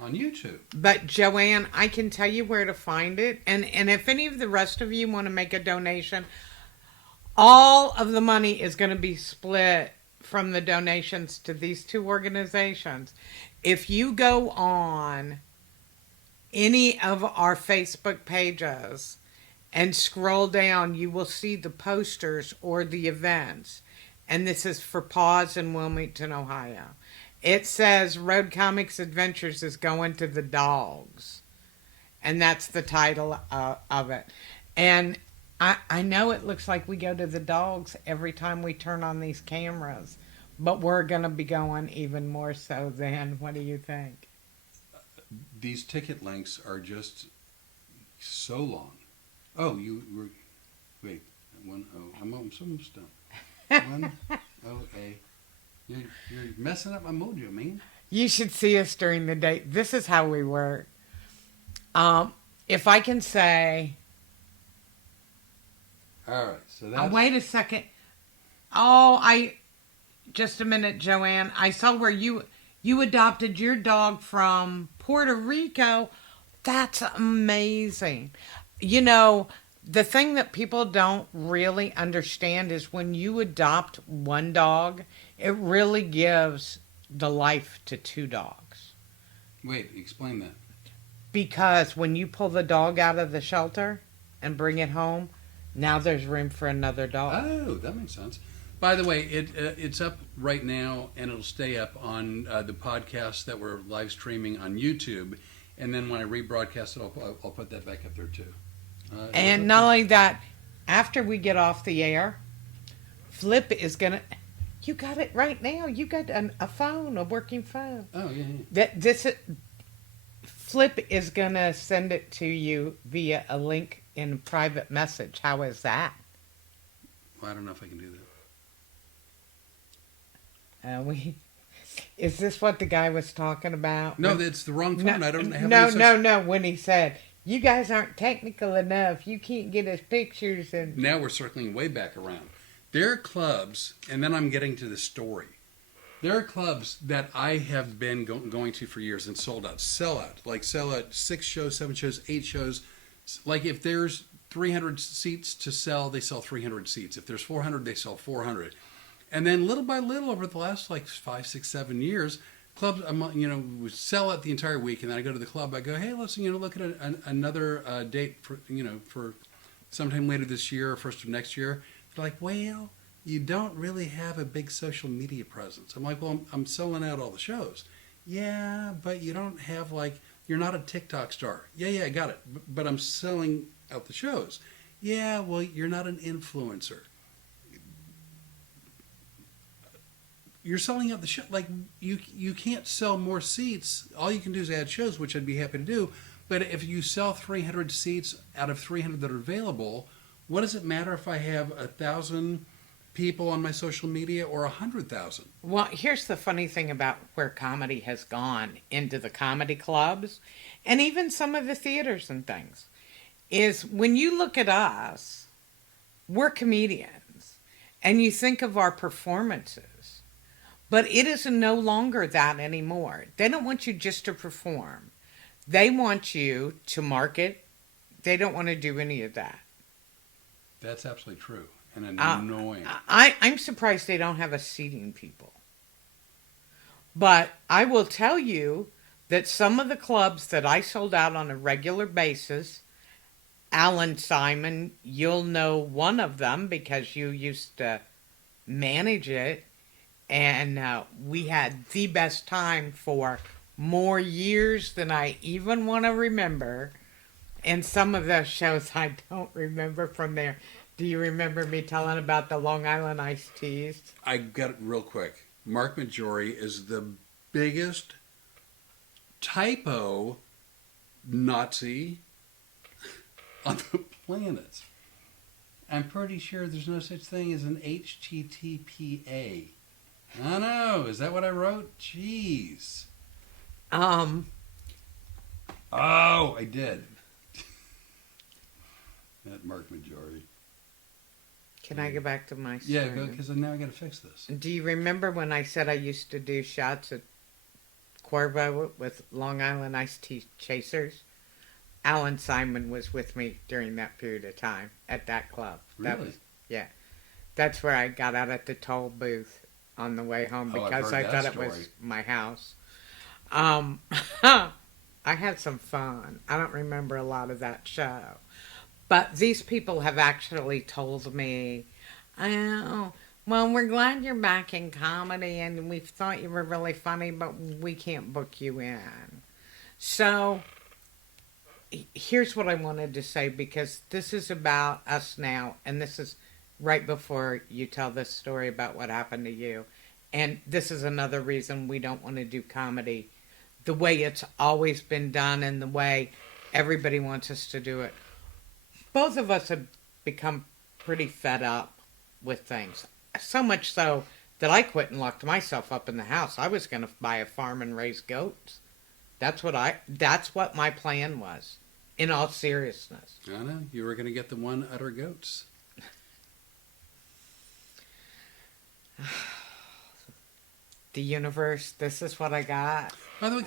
YouTube. But Joanne, I can tell you where to find it, and if any of the rest of you want to make a donation, all of the money is going to be split from the donations to these two organizations. If you go on any of our Facebook pages and scroll down, you will see the posters or the events. And this is for Paws in Wilmington, Ohio. It says Road Comics Adventures is going to the dogs. And that's the title of it. And I know it looks like we go to the dogs every time we turn on these cameras. But we're going to be going even more so then. What do you think? These ticket links are just so long. Oh, you were... Wait. 1 O. I'm almost done. 1 O A. You're messing up my mojo, man. You should see us during the day. This is how we work. If I can say... All right, so that's... wait a second. Just a minute, Joanne. I saw where you You adopted your dog from Puerto Rico. That's amazing. You know, the thing that people don't really understand is when you adopt one dog, it really gives the life to two dogs. Wait, explain that. Because when you pull the dog out of the shelter and bring it home, now there's room for another dog. Oh, that makes sense. By the way, it's up right now, and it'll stay up on the podcast that we're live streaming on YouTube. And then when I rebroadcast it, I'll put that back up there too. And not only that, after we get off the air, Flip is gonna. You got it right now. You got a phone, a working phone. Oh yeah. That this Flip is gonna send it to you via a link in a private message. How is that? Well, I don't know if I can do that. Is this what the guy was talking about? No, that's the wrong phone. I don't have No. When he said, "You guys aren't technical enough. You can't get us pictures." And now we're circling way back around. There are clubs, and then I'm getting to the story. There are clubs that I have been going to for years and sold out. Sell out 6 shows, 7 shows, 8 shows. Like if there's 300 seats to sell, they sell 300 seats. If there's 400, they sell 400. And then little by little over the last 5, 6, 7 years, clubs, would sell out the entire week. And then I go to the club. I go, hey, listen, look at another date for sometime later this year or first of next year. They're like, well, you don't really have a big social media presence. I'm like, well, I'm selling out all the shows. Yeah, but you don't have you're not a TikTok star. Yeah, I got it. But I'm selling out the shows. Yeah, well, you're not an influencer. You're selling out the show. You can't sell more seats. All you can do is add shows, which I'd be happy to do. But if you sell 300 seats out of 300 that are available, what does it matter if I have 1,000 people on my social media or 100,000? well, here's the funny thing about where comedy has gone into the comedy clubs, and even some of the theaters and things, is when you look at us, we're comedians, and you think of our performances. But it is no longer that anymore. They don't want you just to perform. They want you to market. They don't want to do any of that. That's absolutely true and annoying. I'm surprised they don't have a seating people. But I will tell you that some of the clubs that I sold out on a regular basis, Alan Simon, you'll know one of them because you used to manage it. And we had the best time for more years than I even want to remember. And some of those shows I don't remember from there. Do you remember me telling about the Long Island iced teas? I got it real quick. Mark Majori is the biggest typo Nazi on the planet. I'm pretty sure there's no such thing as an HTTPA. I know. Is that what I wrote? Jeez. Oh, I did. That Mark Majori. Can I go back to my story? Yeah, go, because now I got to fix this. Do you remember when I said I used to do shots at Corvo with Long Island iced tea chasers? Alan Simon was with me during that period of time at that club. Really? Yeah. That's where I got out at the toll booth on the way home because I thought it was my house. I had some fun. I don't remember a lot of that show. But these people have actually told me, oh, well, we're glad you're back in comedy and we thought you were really funny, but we can't book you in. So here's what I wanted to say, because this is about us now, and this is right before you tell this story about what happened to you. And this is another reason we don't want to do comedy the way it's always been done and the way everybody wants us to do it. Both of us have become pretty fed up with things. So much so that I quit and locked myself up in the house. I was going to buy a farm and raise goats. That's what my plan was, in all seriousness. I know. You were going to get the one udder goats. the universe, this is what I got. By the way,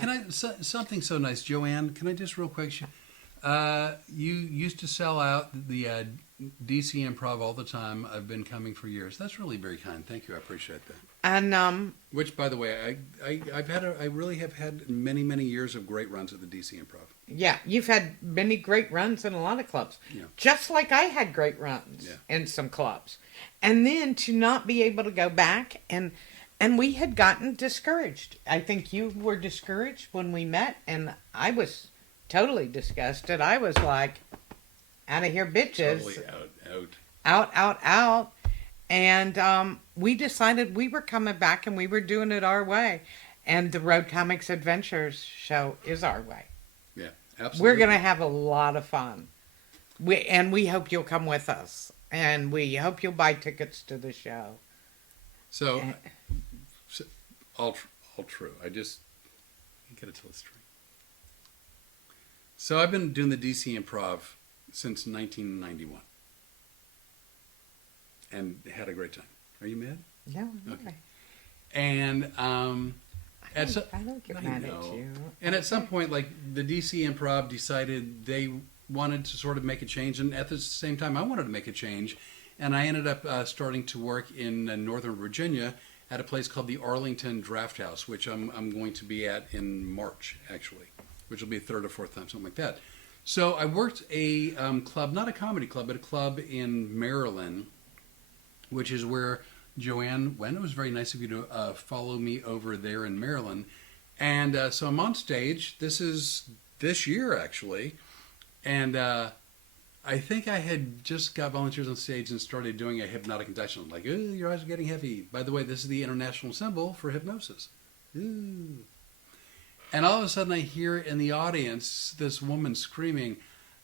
something so nice, Joanne? Can I just real quick? You used to sell out the DC Improv all the time. I've been coming for years. That's really very kind. Thank you. I appreciate that. And Which, by the way, I really have had many years of great runs at the DC Improv. yeah, you've had many great runs in a lot of clubs. Yeah. Just like I had great runs in some clubs. And then to not be able to go back and we had gotten discouraged. I think you were discouraged when we met, and I was totally disgusted. I was like, out of here, bitches. Totally Out. And we decided we were coming back and we were doing it our way. And the Road Comics Adventures show is our way. Yeah, absolutely. We're going to have a lot of fun. We hope you'll come with us. And we hope you'll buy tickets to the show. So all true. I got to tell a story. So I've been doing the DC Improv since 1991. And had a great time. Are you mad? No, okay. And I don't get mad at you. And at some point, like, the DC Improv decided they wanted to sort of make a change, and at the same time, I wanted to make a change, and I ended up starting to work in Northern Virginia at a place called the Arlington Draft House, which I'm going to be at in March, actually, which will be a third or fourth time, something like that. So I worked a club, not a comedy club, but a club in Maryland, which is where Joanne went. It was very nice of you to follow me over there in Maryland. And so I'm on stage. This is this year, actually. And I think I had just got volunteers on stage and started doing a hypnotic induction. I'm like, ooh, your eyes are getting heavy. By the way, this is the international symbol for hypnosis. Ooh. And all of a sudden I hear in the audience this woman screaming,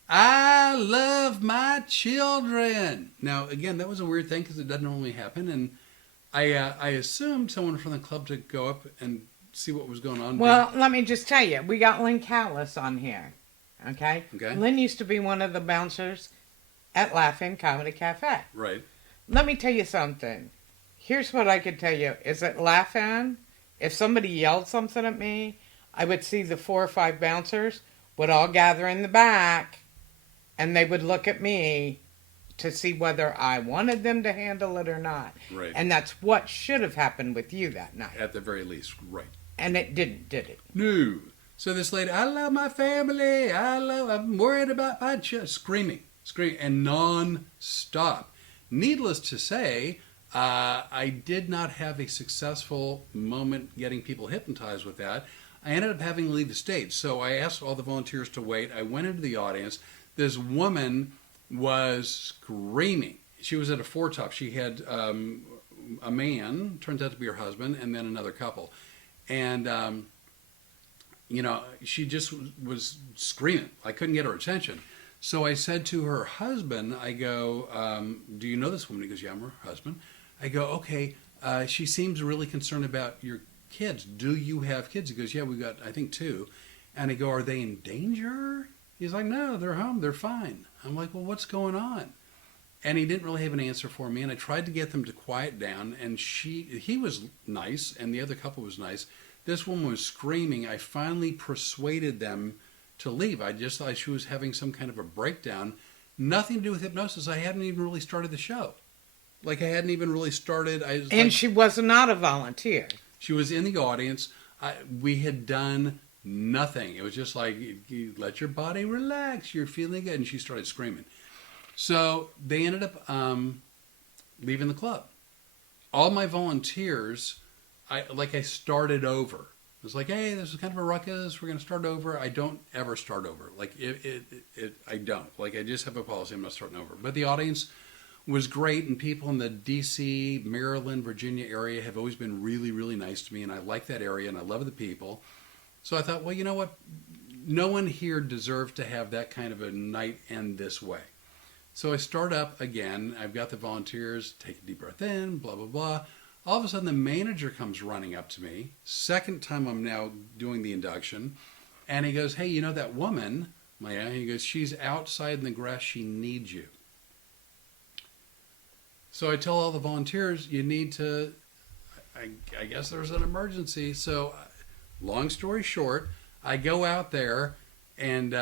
I love my children. Now, again, that was a weird thing because it doesn't normally happen. And I assumed someone from the club to go up and see what was going on. Well, let me just tell you, we got Lynn Callis on here. Okay? Lynn used to be one of the bouncers at Laugh-In Comedy Cafe. Right. Let me tell you something. Here's what I could tell you. Is at Laugh-In, if somebody yelled something at me, I would see the 4 or 5 bouncers would all gather in the back, and they would look at me to see whether I wanted them to handle it or not. Right. And that's what should have happened with you that night. At the very least, right. And it didn't, did it? No. So this lady, I love my family. I'm worried about my children. Screaming, and non-stop. Needless to say, I did not have a successful moment getting people hypnotized with that. I ended up having to leave the stage. So I asked all the volunteers to wait. I went into the audience. This woman was screaming. She was at a 4-top. She had a man, turns out to be her husband, and then another couple. And, she just was screaming. I couldn't get her attention. So I said to her husband, I go, do you know this woman? He goes, yeah, I'm her husband. I go, okay, she seems really concerned about your kids. Do you have kids? He goes, yeah, we've got, I think, 2. And I go, are they in danger? He's like, no, they're home. They're fine. I'm like, well, what's going on? And he didn't really have an answer for me. And I tried to get them to quiet down. And he was nice, and the other couple was nice. This woman was screaming. I finally persuaded them to leave. I just thought she was having some kind of a breakdown. Nothing to do with hypnosis. I hadn't even really started the show. Like, I hadn't even really started. She was not a volunteer. She was in the audience. We had done nothing. It was just like, you let your body relax. You're feeling good. And she started screaming. So they ended up leaving the club. All my volunteers, I started over. It was like, hey, this is kind of a ruckus. We're going to start over. I don't ever start over. Like, I don't. Like, I just have a policy. I'm not starting over. But the audience was great, and people in the D.C., Maryland, Virginia area have always been really, really nice to me, and I like that area, and I love the people. So I thought, well, you know what? No one here deserved to have that kind of a night end this way. So I start up again. I've got the volunteers, take a deep breath in, blah, blah, blah. All of a sudden, the manager comes running up to me. Second time I'm now doing the induction. And he goes, hey, you know that woman? He goes, she's outside in the grass. She needs you. So I tell all the volunteers, you need to, I guess there's an emergency. So, long story short, I go out there, and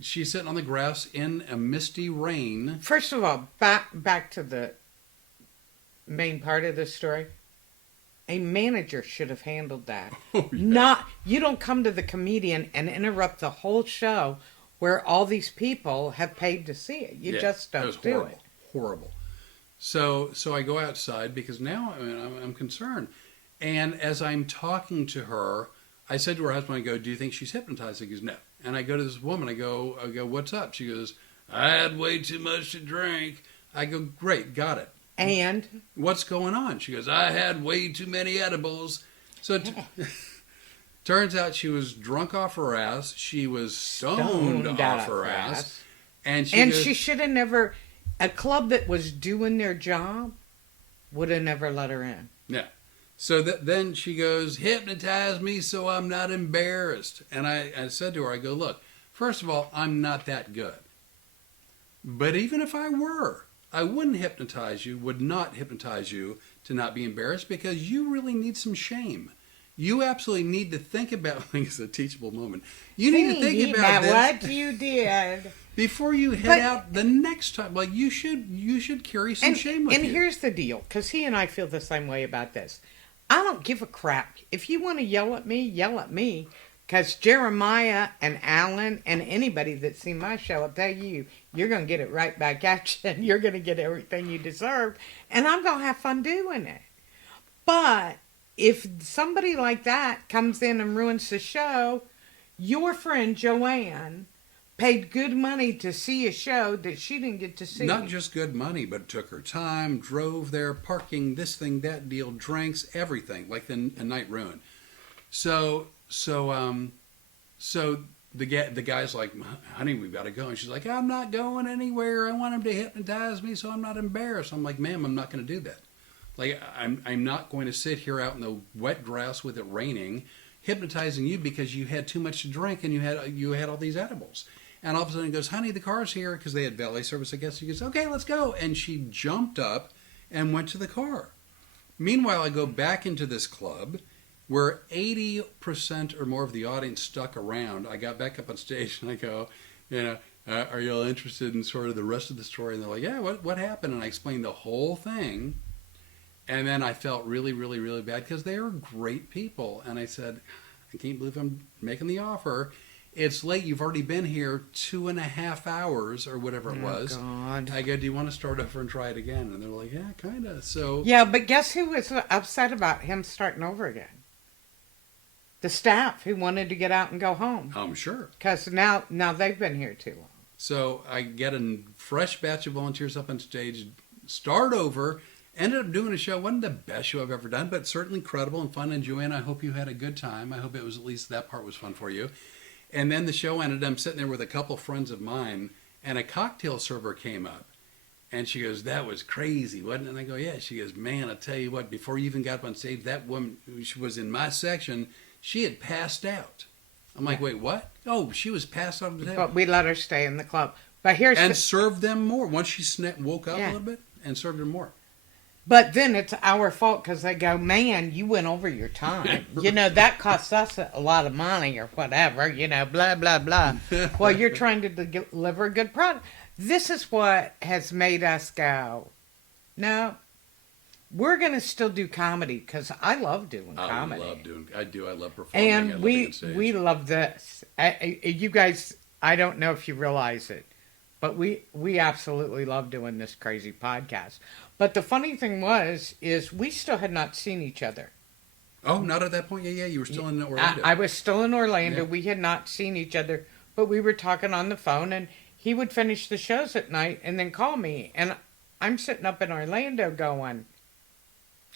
she's sitting on the grass in a misty rain. First of all, back to the main part of the story. A manager should have handled that. Oh, yeah. Not you don't come to the comedian and interrupt the whole show where all these people have paid to see it. You just it was don't do horrible, it. horrible. So I go outside because now I'm concerned. And as I'm talking to her, I said to her husband, I go, "Do you think she's hypnotized?" He goes, "No." And I go to this woman, I go, "What's up?" She goes, "I had way too much to drink." I go, "Great, got it. And What's going on?" She goes, "I had way too many edibles." So turns out she was drunk off her ass. She was stoned off her ass. And she should have never. A club that was doing their job would have never let her in. Yeah. So then she goes, "Hypnotize me so I'm not embarrassed." And I said to her, I go, "Look, first of all, I'm not that good. But even if I were, I wouldn't hypnotize you, would not hypnotize you to not be embarrassed because you really need some shame. You absolutely need to think about," I think it's a teachable moment. You need to think about this. What you did. Before you head out the next time. Like, you should carry some shame with you. And here's the deal, because he and I feel the same way about this. I don't give a crap. If you want to yell at me, yell at me. Because Jeremiah and Alan and anybody that's seen my show will tell you, you're going to get it right back at you. And you're going to get everything you deserve. And I'm going to have fun doing it. But if somebody like that comes in and ruins the show, your friend Joanne paid good money to see a show that she didn't get to see. Not just good money, but took her time, drove there, parking, this thing, that deal, drinks, everything, like a night ruin. So the guy's like, "Honey, we've got to go." And she's like, "I'm not going anywhere. I want him to hypnotize me so I'm not embarrassed." I'm like, "Ma'am, I'm not going to do that. Like, I'm not going to sit here out in the wet grass with it raining, hypnotizing you because you had too much to drink and you had all these edibles." And all of a sudden he goes, "Honey, the car's here," because they had valet service, I guess. He goes, "Okay, let's go." And she jumped up and went to the car. Meanwhile, I go back into this club where 80% or more of the audience stuck around. I got back up on stage and I go, "Are you all interested in sort of the rest of the story?" And they're like, "Yeah, what happened?" And I explained the whole thing. And then I felt really, really, really bad because they were great people. And I said, "I can't believe I'm making the offer. It's late. You've already been here 2.5 hours or whatever it was." God. I go, "Do you want to start over and try it again?" And they're like, "Yeah, kind of." So Yeah, but guess who was upset about him starting over again? The staff who wanted to get out and go home. I'm sure. Because now they've been here too long. So I get a fresh batch of volunteers up on stage, start over, ended up doing a show. Wasn't the best show I've ever done, but certainly credible and fun. And Joanne, I hope you had a good time. I hope it was at least that part was fun for you. And then the show ended. I'm sitting there with a couple friends of mine, and a cocktail server came up. And she goes, "That was crazy, wasn't it?" And I go, "Yeah." She goes, "Man, I tell you what, before you even got up on stage, that woman who was in my section, she had passed out." I'm like, "Wait, what?" "Oh, she was passed out of the table." But we let her stay in the club. But served them more. Once she woke up a little bit and served them more. But then it's our fault because they go, "Man, you went over your time. That costs us a lot of money or whatever, blah, blah, blah." Well, you're trying to deliver a good product. This is what has made us go, "No, we're going to still do comedy," because I love doing comedy. I love performing. And I love being on stage. we love this. You guys, I don't know if you realize it, but we absolutely love doing this crazy podcast. But the funny thing is we still had not seen each other. Oh, not at that point? Yeah, you were still in Orlando. I was still in Orlando. Yeah. We had not seen each other, but we were talking on the phone, and he would finish the shows at night and then call me. And I'm sitting up in Orlando going,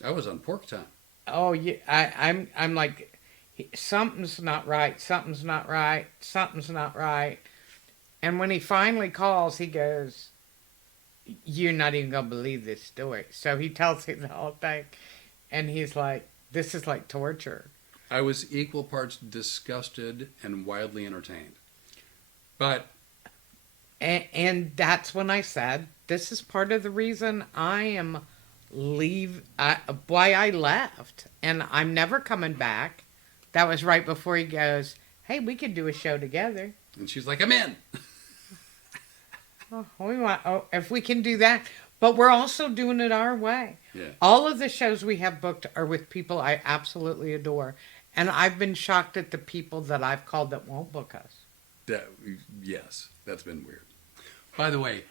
I was on pork time. "Oh, yeah." I'm like, something's not right. Something's not right. Something's not right. And when he finally calls, he goes, "You're not even going to believe this story." So he tells me the whole thing. And he's like, "This is like torture." I was equal parts disgusted and wildly entertained. But... And that's when I said, this is part of the reason I am leave, why I left. And I'm never coming back. That was right before he goes, hey, we could do a show together. And she's like, I'm in. If we can do that. But we're also doing it our way. Yeah. All of the shows we have booked are with people I absolutely adore. And I've been shocked at the people that I've called that won't book us. Yes, that's been weird. By the way,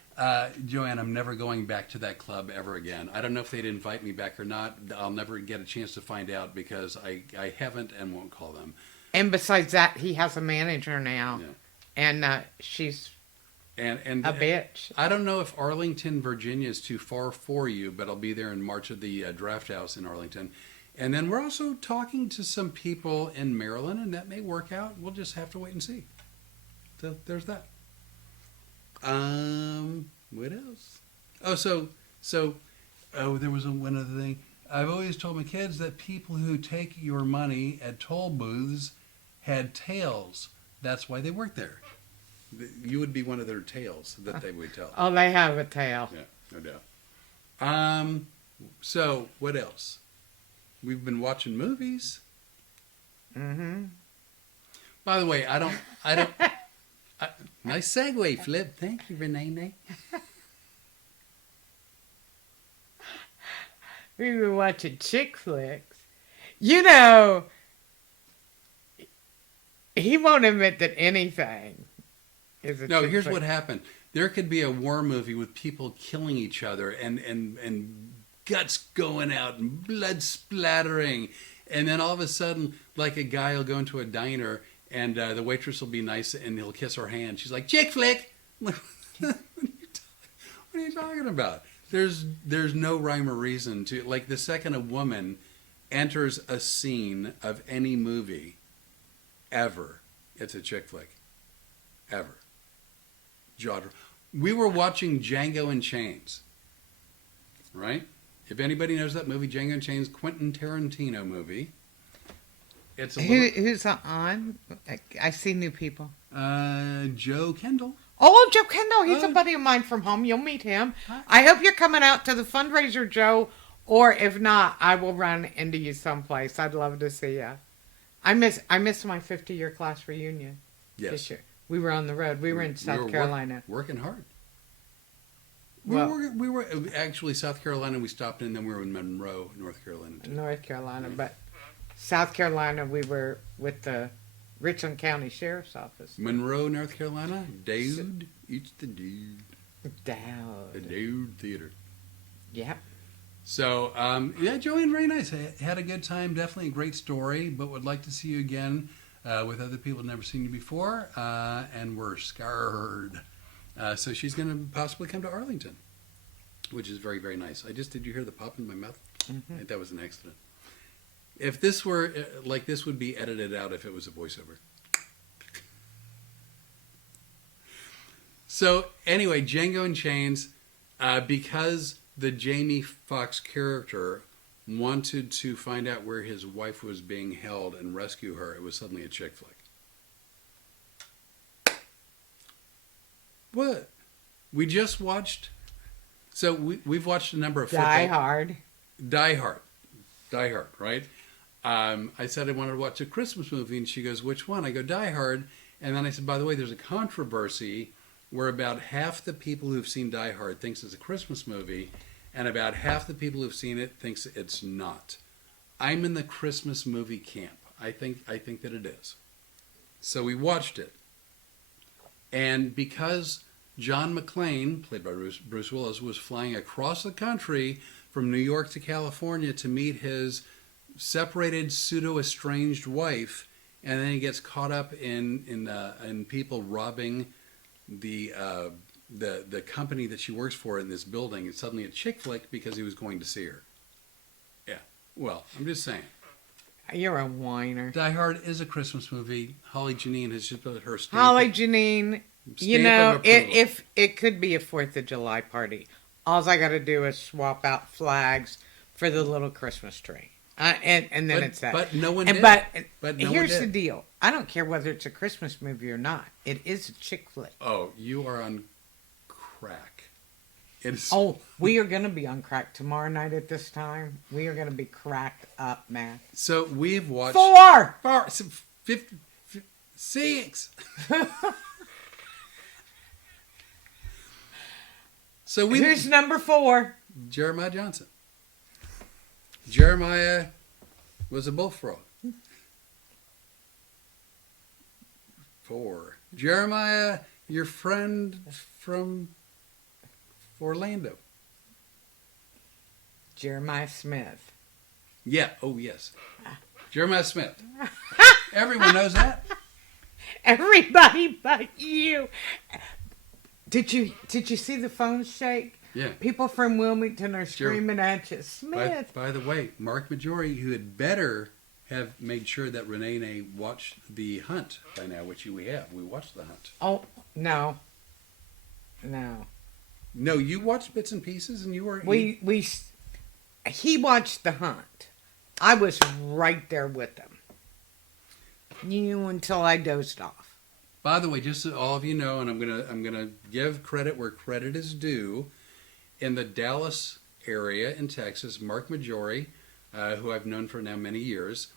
Joanne, I'm never going back to that club ever again. I don't know if they'd invite me back or not. I'll never get a chance to find out because I haven't and won't call them. And besides that, he has a manager now. Yeah. And she's and a bitch. I don't know if Arlington, Virginia is too far for you, but I'll be there in March at the Draft House in Arlington. And then we're also talking to some people in Maryland, and that may work out. We'll just have to wait and see. So there's that. What else? There was one other thing. I've always told my kids that people who take your money at toll booths had tails. That's why they work there. You would be one of their tails that they would tell. Oh, they have a tail. Yeah, no doubt. So what else? We've been watching movies. Mm-hmm. By the way, I don't. Nice segue, Flip. Thank you, Rene. We were watching chick flicks. You know, he won't admit that anything is a No, chick here's flick. what happened. There could be a war movie with people killing each other and guts going out and blood splattering. And then all of a sudden, like a guy will go into a diner and the waitress will be nice and he'll kiss her hand. She's like, chick flick. What are you talking about? There's no rhyme or reason to, like, the second a woman enters a scene of any movie ever, it's a chick flick. Ever. We were watching Django in Chains, right? If anybody knows that movie, Django in Chains, Quentin Tarantino movie. It's a Who's on? I see new people. Joe Kendall. Oh, Joe Kendall. He's a buddy of mine from home. You'll meet him. I hope you're coming out to the fundraiser, Joe. Or if not, I will run into you someplace. I'd love to see you. I miss my 50-year class reunion this year. We were on the road. We were in South Carolina. Working hard. Well, we were actually South Carolina. We stopped in, and then we were in Monroe, North Carolina. North Carolina, but South Carolina, we were with the Richland County Sheriff's Office. Monroe, North Carolina. Dude, it's the dude. Dowd. The Dude Theater. Yep. So, yeah, Joanne, very nice. I had a good time. Definitely a great story, but would like to see you again with other people who've never seen you before, and we're scared. So she's going to possibly come to Arlington, which is very, very nice. Did you hear the pop in my mouth? Mm-hmm. I think that was an accident. If this were, like, this would be edited out if it was a voiceover. So, anyway, Django in Chains, because the Jamie Foxx character wanted to find out where his wife was being held and rescue her, it was suddenly a chick flick. What? We just watched... So, we've watched a number of football... Die Hard. Die Hard, right? I said I wanted to watch a Christmas movie, and she goes, which one? I go, Die Hard. And then I said, by the way, there's a controversy where about half the people who've seen Die Hard thinks it's a Christmas movie, and about half the people who've seen it thinks it's not. I'm in the Christmas movie camp. I think that it is. So we watched it. And because John McClane, played by Bruce Willis, was flying across the country from New York to California to meet his separated, pseudo-estranged wife, and then he gets caught up in people robbing the company that she works for in this building. It's suddenly a chick flick because he was going to see her. Yeah. Well, I'm just saying. You're a whiner. Die Hard is a Christmas movie. Holly Janine has just put her stamp. Holly Janine, you know, if it could be a 4th of July party. All I got to do is swap out flags for the little Christmas tree. And then it's that. But no one did. But here's the deal. I don't care whether it's a Christmas movie or not. It is a chick flick. Oh, you are on crack It's Oh, we are going to be on crack tomorrow night at this time. We are going to be cracked up, man. so we've watched 4! 6. So we Who's number 4? Jeremiah Johnson. Jeremiah was a bullfrog. 4. Jeremiah, your friend from Orlando. Jeremiah Smith. Yeah. Oh, yes. Jeremiah Smith. Everyone knows that. Everybody but you. Did you see the phone shake? Yeah. People from Wilmington are screaming at you. Smith. By the way, Mark Majori, who had better have made sure that Rene and I watched The Hunt by now, which we have. We watched The Hunt. Oh, no. No. No, you watched bits and pieces, and you were... He watched The Hunt. I was right there with him. Until I dozed off. By the way, just so all of you know, and I'm gonna give credit where credit is due, in the Dallas area in Texas, Mark Majori, who I've known for now many years,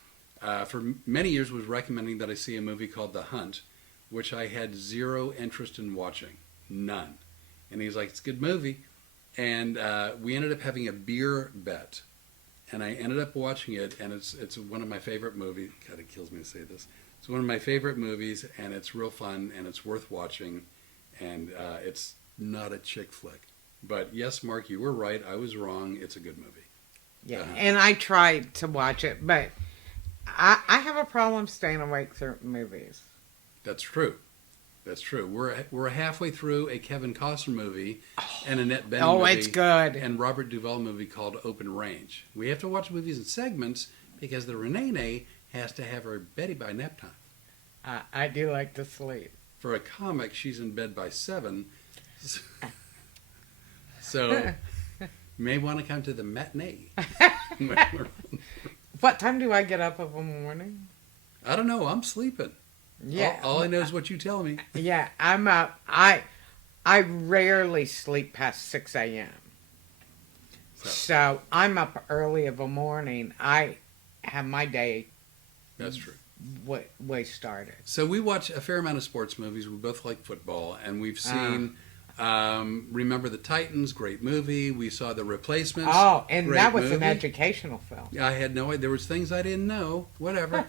for many years was recommending that I see a movie called The Hunt, which I had zero interest in watching, none. And he's like, "It's a good movie," and we ended up having a beer bet, and I ended up watching it, and it's one of my favorite movies. God, it kills me to say this. It's one of my favorite movies, and it's real fun, and it's worth watching, and it's not a chick flick. But yes, Mark, you were right. I was wrong. It's a good movie. Yeah, and I tried to watch it, but I have a problem staying awake through movies. That's true. That's true. We're halfway through a Kevin Costner movie and Annette Bening movie. Oh, it's good. And Robert Duvall movie called Open Range. We have to watch movies in segments because the Renee has to have her Betty by nap time. I do like to sleep. For a comic, she's in bed by 7. So, may want to come to the matinee. What time do I get up of a morning? I don't know. I'm sleeping. Yeah. All I know is what you tell me. Yeah, I'm up. I rarely sleep past 6 a.m. So I'm up early of a morning. I have my day. That's true. Way started. So we watch a fair amount of sports movies. We both like football, and we've seen Remember the Titans, great movie. We saw The Replacements. Oh, and great that was movie. an educational film. I had no idea. There was things I didn't know. Whatever.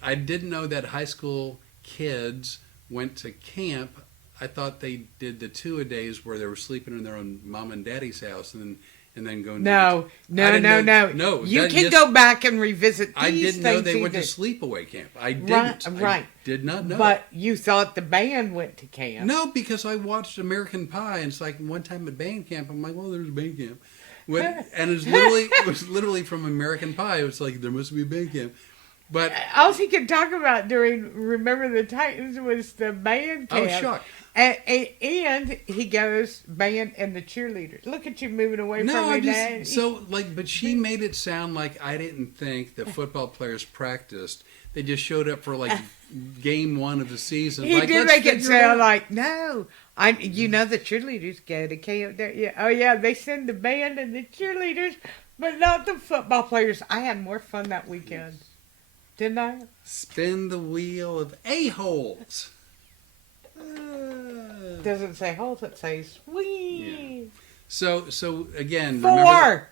I didn't know that high school kids went to camp. I thought they did the 2-a-days where they were sleeping in their own mom and daddy's house and then going. No. You can go back and revisit these I didn't know they went to either. sleepaway camp. I didn't. Right. I did not know. But you thought the band went to camp. No, because I watched American Pie, and it's like one time at band camp, I'm like, well, there's band camp. And it was literally from American Pie. It was like, there must be a band camp. But all he could talk about during Remember the Titans was the band camp. Oh, shock. And he goes, band and the cheerleaders. Look at you moving away from me now. But she made it sound like I didn't think the football players practiced. They just showed up for like game 1 of the season. He like, did make it sound like, no. The cheerleaders go to camp. Yeah. Oh, yeah, they send the band and the cheerleaders, but not the football players. I had more fun that weekend. Didn't I? Spin the wheel of a-holes. Doesn't say holes, it says wee. Yeah. So again, 4.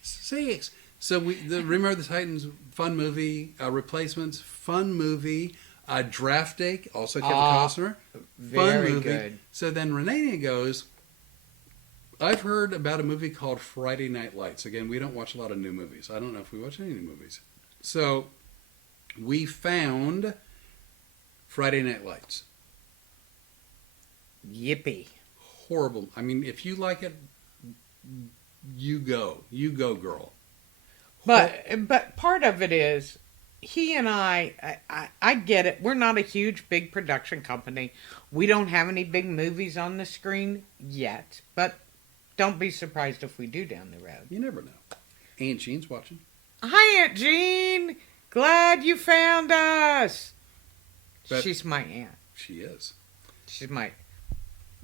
6. So Remember the Titans, fun movie. Replacements, fun movie. Draft Day, also Kevin Costner, fun very movie. Good. So then Renee goes, I've heard about a movie called Friday Night Lights. Again, we don't watch a lot of new movies. I don't know if we watch any new movies. So we found Friday Night Lights. Yippee. Horrible. I mean, if you like it, you go, girl. But part of it is he and I get it. We're not a huge, big production company. We don't have any big movies on the screen yet. But don't be surprised if we do down the road. You never know. Aunt Jean's watching. Hi, Aunt Jean. Glad you found us. She's my aunt. She is. She's my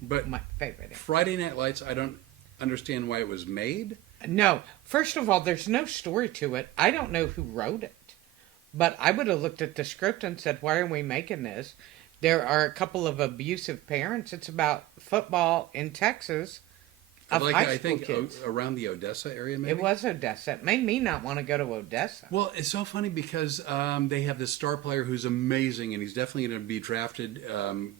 But my favorite. Friday Night Lights, I don't understand why it was made. No, first of all, there's no story to it. I don't know who wrote it, but I would have looked at the script and said, "Why are we making this?" There are a couple of abusive parents. It's about football in Texas of Like, high I school think kids. around the Odessa area, maybe? It was Odessa. It made me not want to go to Odessa. Well, it's so funny because they have this star player who's amazing, and he's definitely going to be drafted,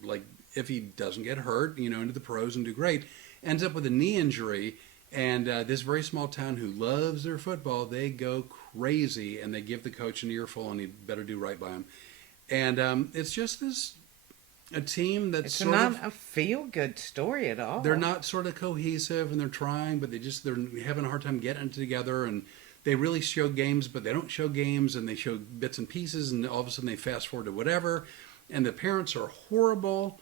like, if he doesn't get hurt, into the pros and do great. Ends up with a knee injury, and this very small town who loves their football, they go crazy, and they give the coach an earful, and he better do right by him. And it's just a team that's It's sort not of... a feel-good story at all. They're not sort of cohesive, and they're trying, but they're having a hard time getting together, and they really show games, but they don't show games, and they show bits and pieces, and all of a sudden they fast forward to whatever, and the parents are horrible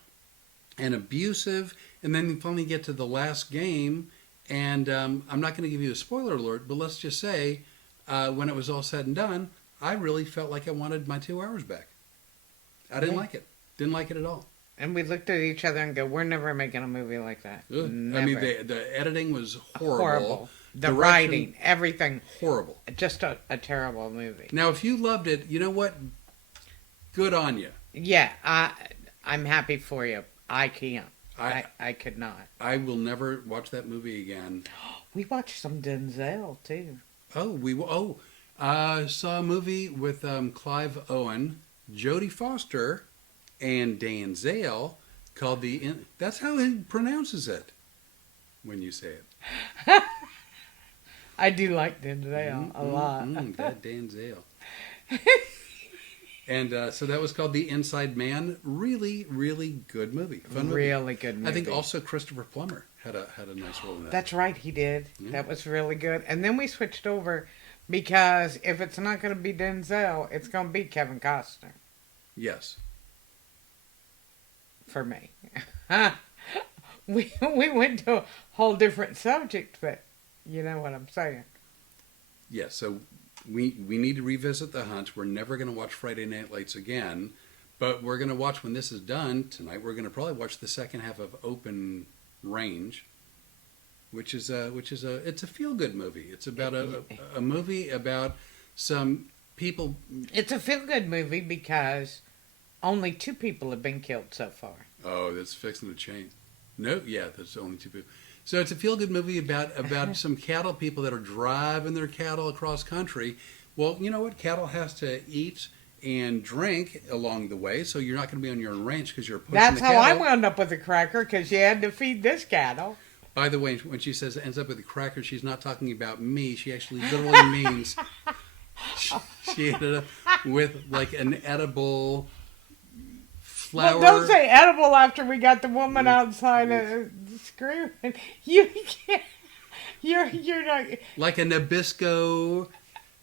and abusive, and then you finally get to the last game, and I'm not going to give you a spoiler alert, but let's just say, when it was all said and done, I really felt like I wanted my 2 hours back. I didn't like it. Didn't like it at all. And we looked at each other and go, "We're never making a movie like that." Ugh. Never. I mean, the editing was horrible. The Direction, writing, everything. horrible. Just a terrible movie. Now, if you loved it, you know what? Good on you. Yeah, I'm happy for you. I can't. I could not. I will never watch that movie again. We watched some Denzel, too. Saw a movie with Clive Owen, Jodie Foster, and Dan Zale called that's how he pronounces it when you say it. I do like Denzel a lot. That Dan Zale. And so that was called The Inside Man. Really, really good movie. Fun movie. Really good movie. I think also Christopher Plummer had a nice role in that. That's right, he did. Yeah. That was really good. And then we switched over because if it's not going to be Denzel, it's going to be Kevin Costner Yes. for me. we went to a whole different subject, but you know what I'm saying. Yes, so we need to revisit The Hunt. We're never going to watch Friday Night Lights again, but we're going to watch when this is done tonight. We're going to probably watch the second half of Open Range, which is it's a feel good movie. It's about a movie about some people. It's a feel-good movie because only 2 people have been killed so far. Oh, that's fixing to change. No, yeah, that's only 2 people. So it's a feel-good movie about some cattle people that are driving their cattle across country. Well, you know what? Cattle has to eat and drink along the way, so you're not going to be on your own ranch because you're pushing That's the how cattle. I wound up with a cracker, because you had to feed this cattle. By the way, when she says ends up with a cracker, she's not talking about me. She actually literally means she ended up with like an edible flower. Well, don't say edible after we got the woman outside screaming. You can't. You're not. Like a Nabisco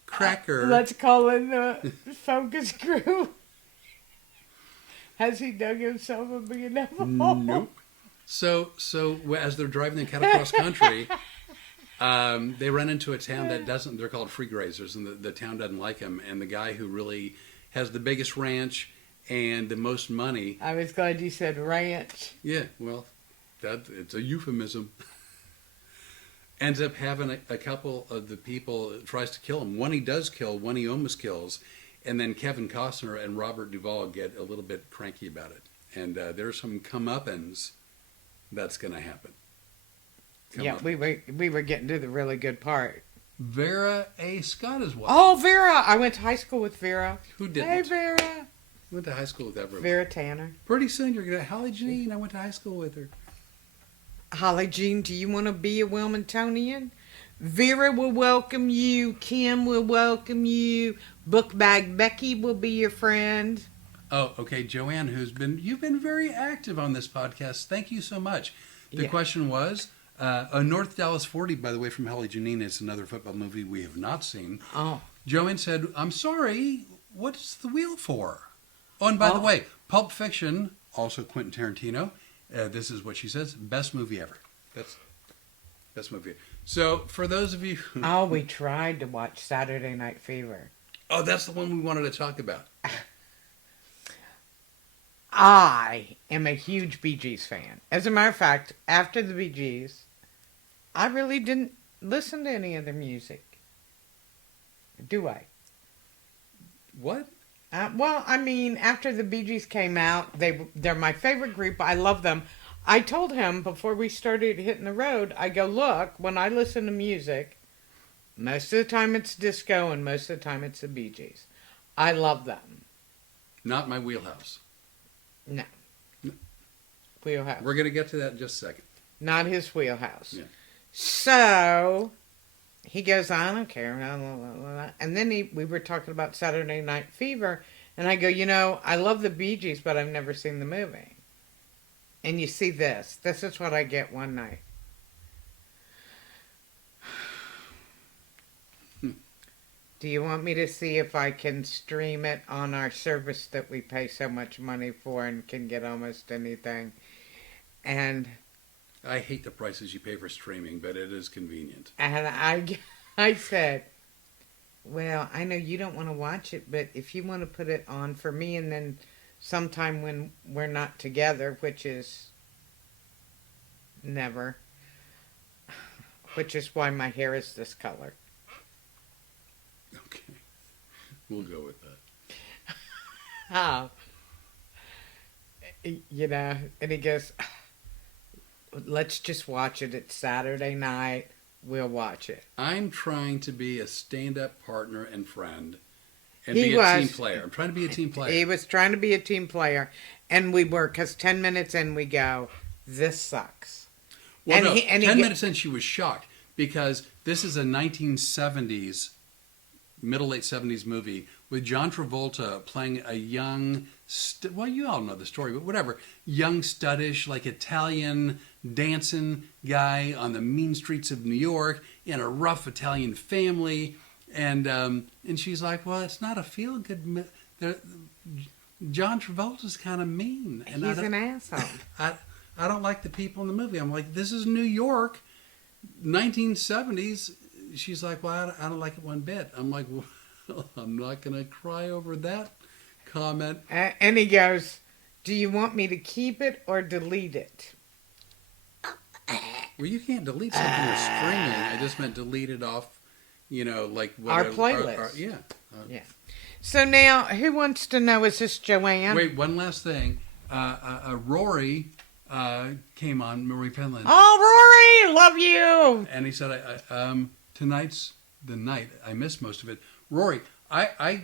cracker. Let's call in the focus group. Has he dug himself a big enough hole? Nope. So as they're driving the cattle across country, they run into a town that doesn't. They're called free grazers, and the town doesn't like them. And the guy who really has the biggest ranch and the most money. I was glad you said ranch. Yeah, well, it's a euphemism. Ends up having a couple of the people tries to kill him. One he does kill, one he almost kills, and then Kevin Costner and Robert Duvall get a little bit cranky about it. And there's some comeuppance that's going to happen. We were getting to the really good part. Vera A. Scott is one. Oh, Vera! I went to high school with Vera. Who didn't? Hey, Vera. Went to high school with everyone. Vera Tanner. Pretty soon you're going to Holly Jean. I went to high school with her. Holly Jean, do you want to be a Wilmingtonian? Vera will welcome you. Kim will welcome you. Bookbag Becky will be your friend. Oh, okay. Joanne, you've been very active on this podcast. Thank you so much. The question was, North Dallas 40, by the way, from Holly Janine, is another football movie we have not seen. Oh. Joanne said, I'm sorry, what's the wheel for? Oh, and by the way, Pulp Fiction, also Quentin Tarantino, this is what she says, best movie ever. That's best movie. So, for those of you who... Oh, we tried to watch Saturday Night Fever. Oh, that's the one we wanted to talk about. I am a huge Bee Gees fan. As a matter of fact, after the Bee Gees, I really didn't listen to any other music. Do I? What? Well, I mean, after the Bee Gees came out, they're my favorite group. I love them. I told him before we started hitting the road, I go, look, when I listen to music, most of the time it's disco and most of the time it's the Bee Gees. I love them. Not my wheelhouse. No. Wheelhouse. We're going to get to that in just a second. Not his wheelhouse. Yeah. So he goes, I don't care. Blah, blah, blah, blah. And then we were talking about Saturday Night Fever. And I go, I love the Bee Gees, but I've never seen the movie. And you see this. This is what I get one night. Do you want me to see if I can stream it on our service that we pay so much money for and can get almost anything? And I hate the prices you pay for streaming, but it is convenient. And I said, well, I know you don't want to watch it, but if you want to put it on for me and then sometime when we're not together, which is never, which is why my hair is this color. Okay. We'll go with that. Oh. And he goes, let's just watch it. It's Saturday night. We'll watch it. I'm trying to be a stand-up partner and friend and He be a was. team player. I'm trying to be a team player. He was trying to be a team player, and we were, because 10 minutes in we go, this sucks. Well, and no, he, and 10 he, minutes in she was shocked because this is a 1970s, middle-late 70s movie with John Travolta playing a young, well, you all know the story, but whatever, young, studdish, like Italian dancing guy on the mean streets of New York in a rough Italian family. And she's like, well, it's not a feel-good John Travolta's kind of mean. And he's an asshole. I don't like the people in the movie. I'm like, this is New York, 1970s. She's like, well, I don't like it one bit. I'm like, well, I'm not going to cry over that comment. And he goes, do you want me to keep it or delete it? Well, you can't delete something you're streaming. I just meant delete it off, like Our playlist. Yeah. Yeah. So now, who wants to know, is this Joanne? Wait, one last thing. Rory came on, Marie Penland. Oh, Rory, love you. And he said, tonight's the night. I missed most of it. Rory, I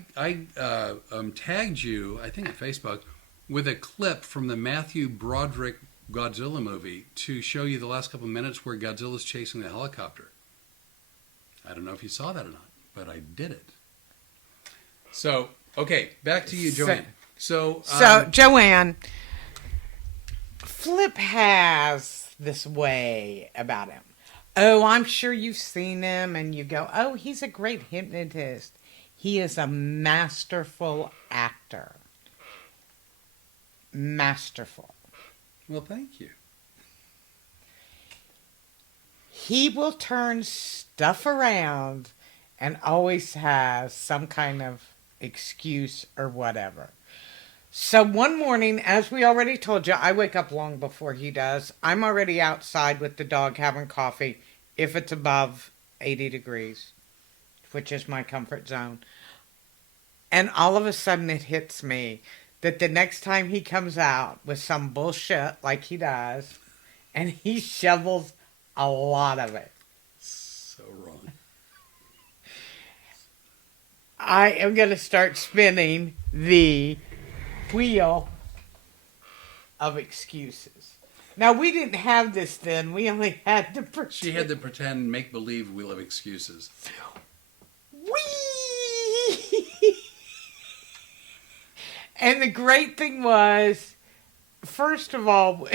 tagged you, I think on Facebook, with a clip from the Matthew Broderick Godzilla movie to show you the last couple of minutes where Godzilla's chasing the helicopter. I don't know if you saw that or not, but I did it. So, okay, back to you, Joanne. So Joanne, Flip has this way about him. Oh, I'm sure you've seen him, and you go, oh, he's a great hypnotist. He is a masterful actor. Masterful. Well, thank you. He will turn stuff around and always has some kind of excuse or whatever. So one morning, as we already told you, I wake up long before he does. I'm already outside with the dog having coffee if it's above 80 degrees, which is my comfort zone. And all of a sudden it hits me that the next time he comes out with some bullshit like he does, and he shovels a lot of it. So wrong. I am going to start spinning the wheel of excuses. Now, we didn't have this then. We only had to pretend. She had to pretend make-believe wheel of excuses. Whee! And the great thing was, first of all,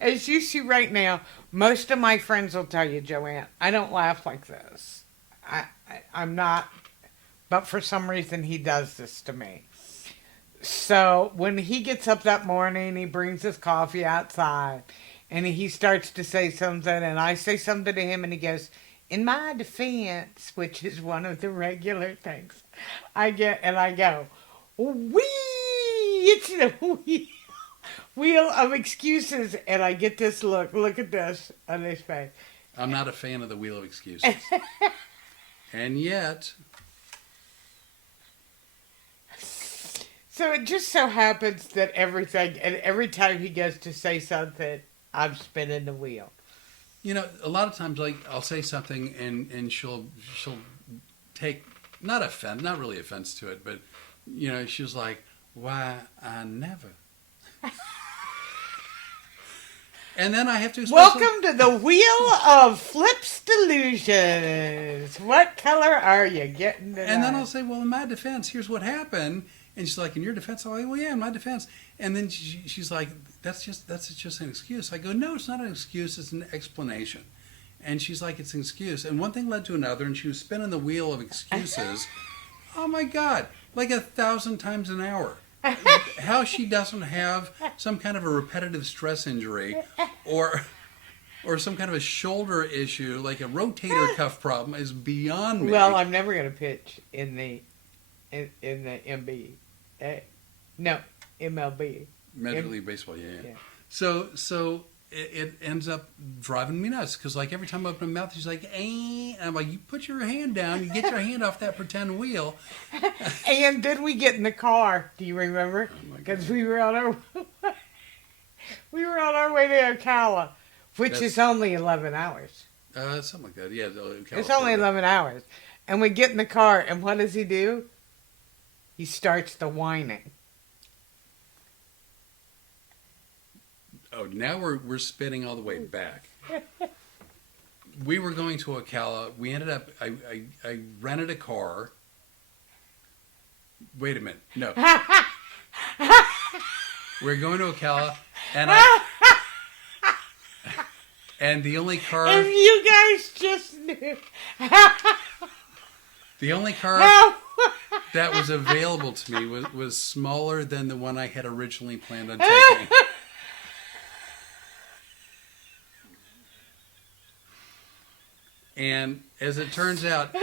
as you see right now, most of my friends will tell you, Joanne, I don't laugh like this. I'm not, but for some reason he does this to me. So when he gets up that morning, he brings his coffee outside and he starts to say something and I say something to him and he goes, in my defense, which is one of the regular things I get, and I go, wee! It's the wheel of excuses, and I get this look. Look at this on his face. I'm not a fan of the wheel of excuses. And yet... So it just so happens that every time he goes to say something, I'm spinning the wheel. You know, a lot of times, like, I'll say something and she'll take, not really offense to it, but, you know, she's like, why, I never. And then I have to explain. Welcome to the Wheel of Flip's Delusions. What color are you getting tonight? And then I'll say, well, in my defense, here's what happened. And she's like, in your defense? I'm like, well, yeah, in my defense. And then she's like, that's just an excuse. I go, no, it's not an excuse. It's an explanation. And she's like, it's an excuse. And one thing led to another, and she was spinning the wheel of excuses. Oh, my God, like 1,000 times an hour. How she doesn't have some kind of a repetitive stress injury or some kind of a shoulder issue, like a rotator cuff problem, is beyond me. Well, I'm never going to pitch in the MLB. No, MLB. Major League Baseball, yeah. So it ends up driving me nuts because, like, every time I open my mouth, she's like, eh. And I'm like, you put your hand down, you get your hand off that pretend wheel. And then we get in the car. Do you remember? Because we were on our way to Ocala, which is only 11 hours. Something like that, yeah. It's only 11 hours. And we get in the car, and what does he do? He starts the whining. Oh, now we're spinning all the way back. We were going to Ocala. We ended up, I rented a car. Wait a minute. No. We're going to Ocala, and the only car... If you guys just knew. The only car that was available to me was smaller than the one I had originally planned on taking. And as it turns out,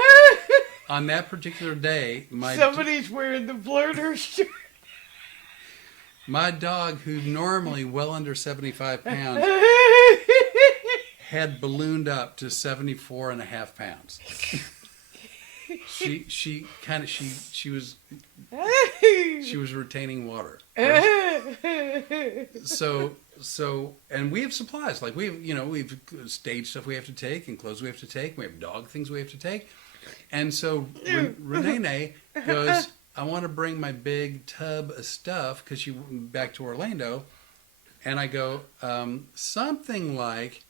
on that particular day, somebody's wearing the blurter shirt. My dog, who's normally well under 75 pounds, had ballooned up to 74 and a half pounds. She was retaining water. So and we have supplies, like we've stage stuff we have to take and clothes we have to take. We have dog things we have to take. And so Rene goes, I want to bring my big tub of stuff because she went back to Orlando. And I go, something like...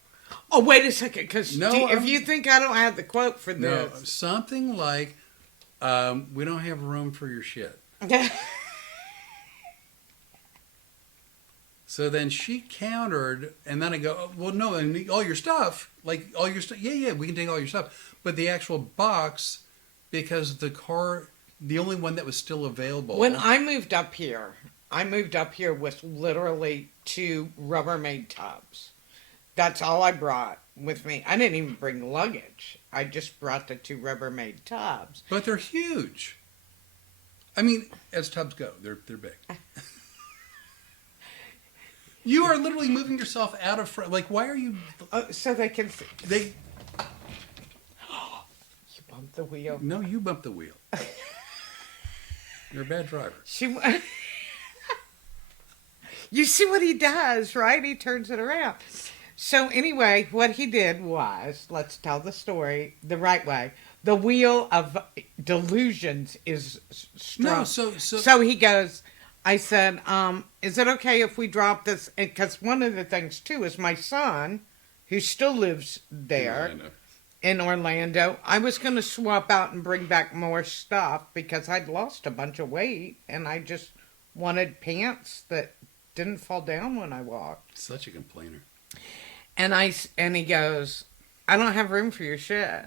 Oh, wait a second, because if you think I don't have the quote for this... No, something like, we don't have room for your shit. So then she countered, and then I go, oh, well, no, and all your stuff, yeah, we can take all your stuff. But the actual box, because the car, the only one that was still available... When I moved up here with literally 2 Rubbermaid tubs. That's all I brought with me. I didn't even bring luggage. I just brought the 2 Rubbermaid tubs. But they're huge. I mean, as tubs go, they're big. You are literally moving yourself out of front. Like, why are you... so they can... You bumped the wheel. No, you bumped the wheel. You're a bad driver. You see what he does, right? He turns it around. So anyway, what he did was, let's tell the story the right way. The wheel of delusions is strong. No, so he goes... I said, is it okay if we drop this? Because one of the things, too, is my son, who still lives there in Orlando, I was going to swap out and bring back more stuff because I'd lost a bunch of weight, and I just wanted pants that didn't fall down when I walked. Such a complainer. And he goes, I don't have room for your shit.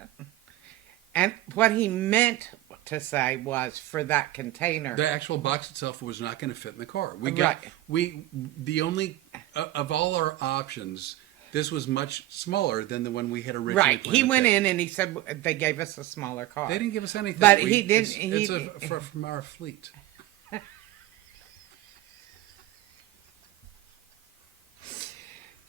And what he meant to say was for that container. The actual box itself was not going to fit in the car. The only of all our options, this was much smaller than the one we had originally planned. Right. He went in and he said they gave us a smaller car. They didn't give us anything. But he didn't. It's from our fleet.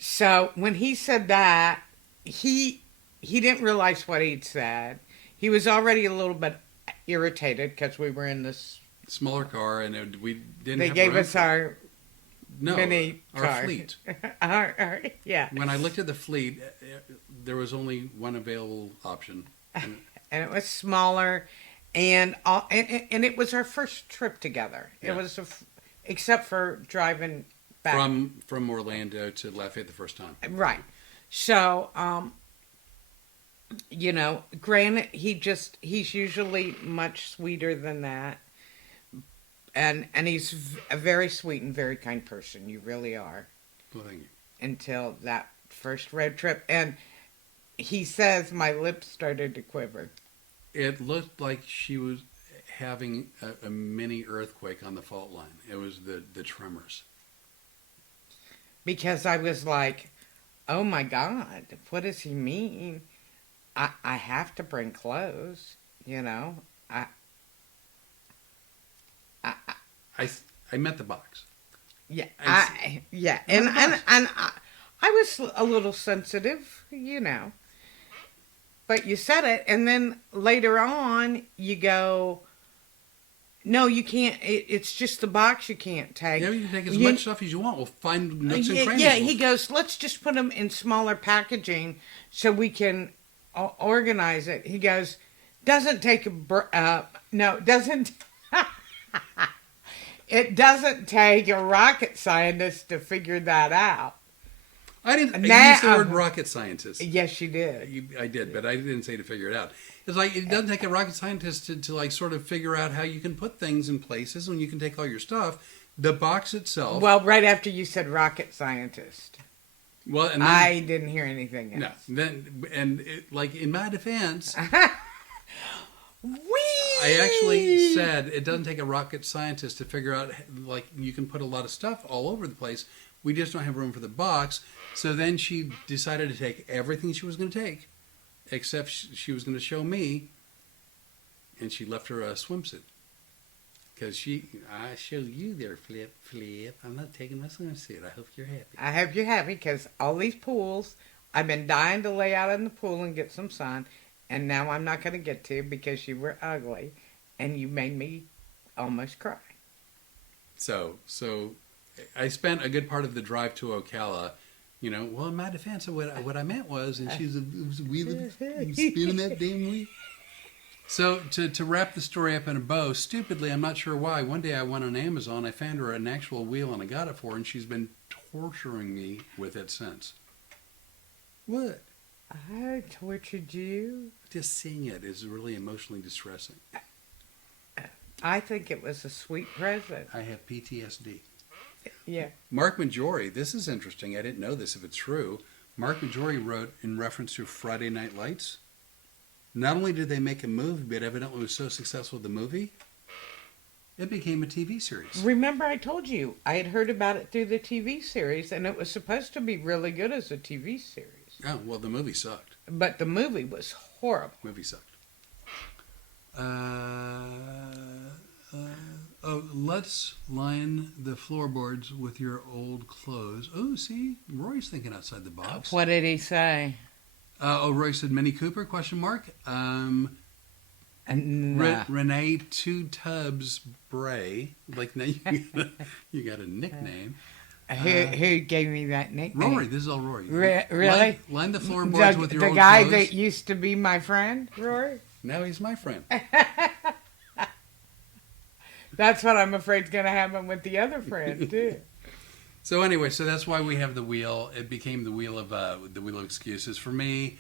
So when he said that, he didn't realize what he'd said. He was already a little bit irritated because we were in this. Smaller car, and we didn't. They have gave room us for- our no mini our car. fleet. Yeah. When I looked at the fleet, there was only one available option. And And it was smaller, and it was our first trip together. Yeah. It was except for driving back from Orlando to Lafayette the first time. right. So, granted, he's usually much sweeter than that, and he's a very sweet and very kind person. You really are. Well, thank you. Until that first road trip, and he says my lips started to quiver. It looked like she was having a mini earthquake on the fault line. It was the tremors. Because I was like, oh my God, what does he mean? I have to bring clothes, I met the box. Yeah, I and I was a little sensitive, But you said it, and then later on you go, no, you can't. It's just the box you can't take. Yeah, you can take as much stuff as you want. We'll find nooks and crannies. Yeah, he goes, let's just put them in smaller packaging so we can organize it. He goes, doesn't take doesn't. It doesn't take a rocket scientist to figure that out. I didn't use the word rocket scientist. Yes, you did. I did, but I didn't say to figure it out. It's like it doesn't take a rocket scientist to like sort of figure out how you can put things in places when you can take all your stuff. The box itself. Well, right after you said rocket scientist. Well, and then, I didn't hear anything else. No, like in my defense, Whee! I actually said it doesn't take a rocket scientist to figure out like you can put a lot of stuff all over the place. We just don't have room for the box. So then she decided to take everything she was going to take, except she was going to show me, and she left her swimsuit. Because I show you there, Flip. I'm not taking my swimsuit. I hope you're happy. I hope you're happy because all these pools, I've been dying to lay out in the pool and get some sun, and now I'm not going to get to because you were ugly, and you made me almost cry. So I spent a good part of the drive to Ocala. Well, in my defense, what I meant was, and she was a wheel spinning that damn wheel. So to wrap the story up in a bow, stupidly, I'm not sure why. One day I went on Amazon, I found her an actual wheel, and I got it for her, and she's been torturing me with it since. What? I tortured you. Just seeing it is really emotionally distressing. I think it was a sweet present. I have PTSD. Yeah. Mark Majori, this is interesting. I didn't know this if it's true. Mark Majori wrote in reference to Friday Night Lights. Not only did they make a movie, but evidently it was so successful the movie, it became a TV series. Remember I told you I had heard about it through the TV series, and it was supposed to be really good as a TV series. Oh, well, the movie sucked. But the movie was horrible. Movie sucked. Let's line the floorboards with your old clothes. Oh, see, Roy's thinking outside the box. What did he say? Roy said Minnie Cooper, question mark. Nah. Rene Two Tubs Bray. Like, now you got a nickname. Who gave me that nickname? Rory. This is all Rory. Really? Line the floorboards with your old The guy clothes. that used to be my friend, Rory? Now he's my friend. That's what I'm afraid is going to happen with the other friend, too. So anyway, that's why we have the wheel. It became the wheel of excuses. For me,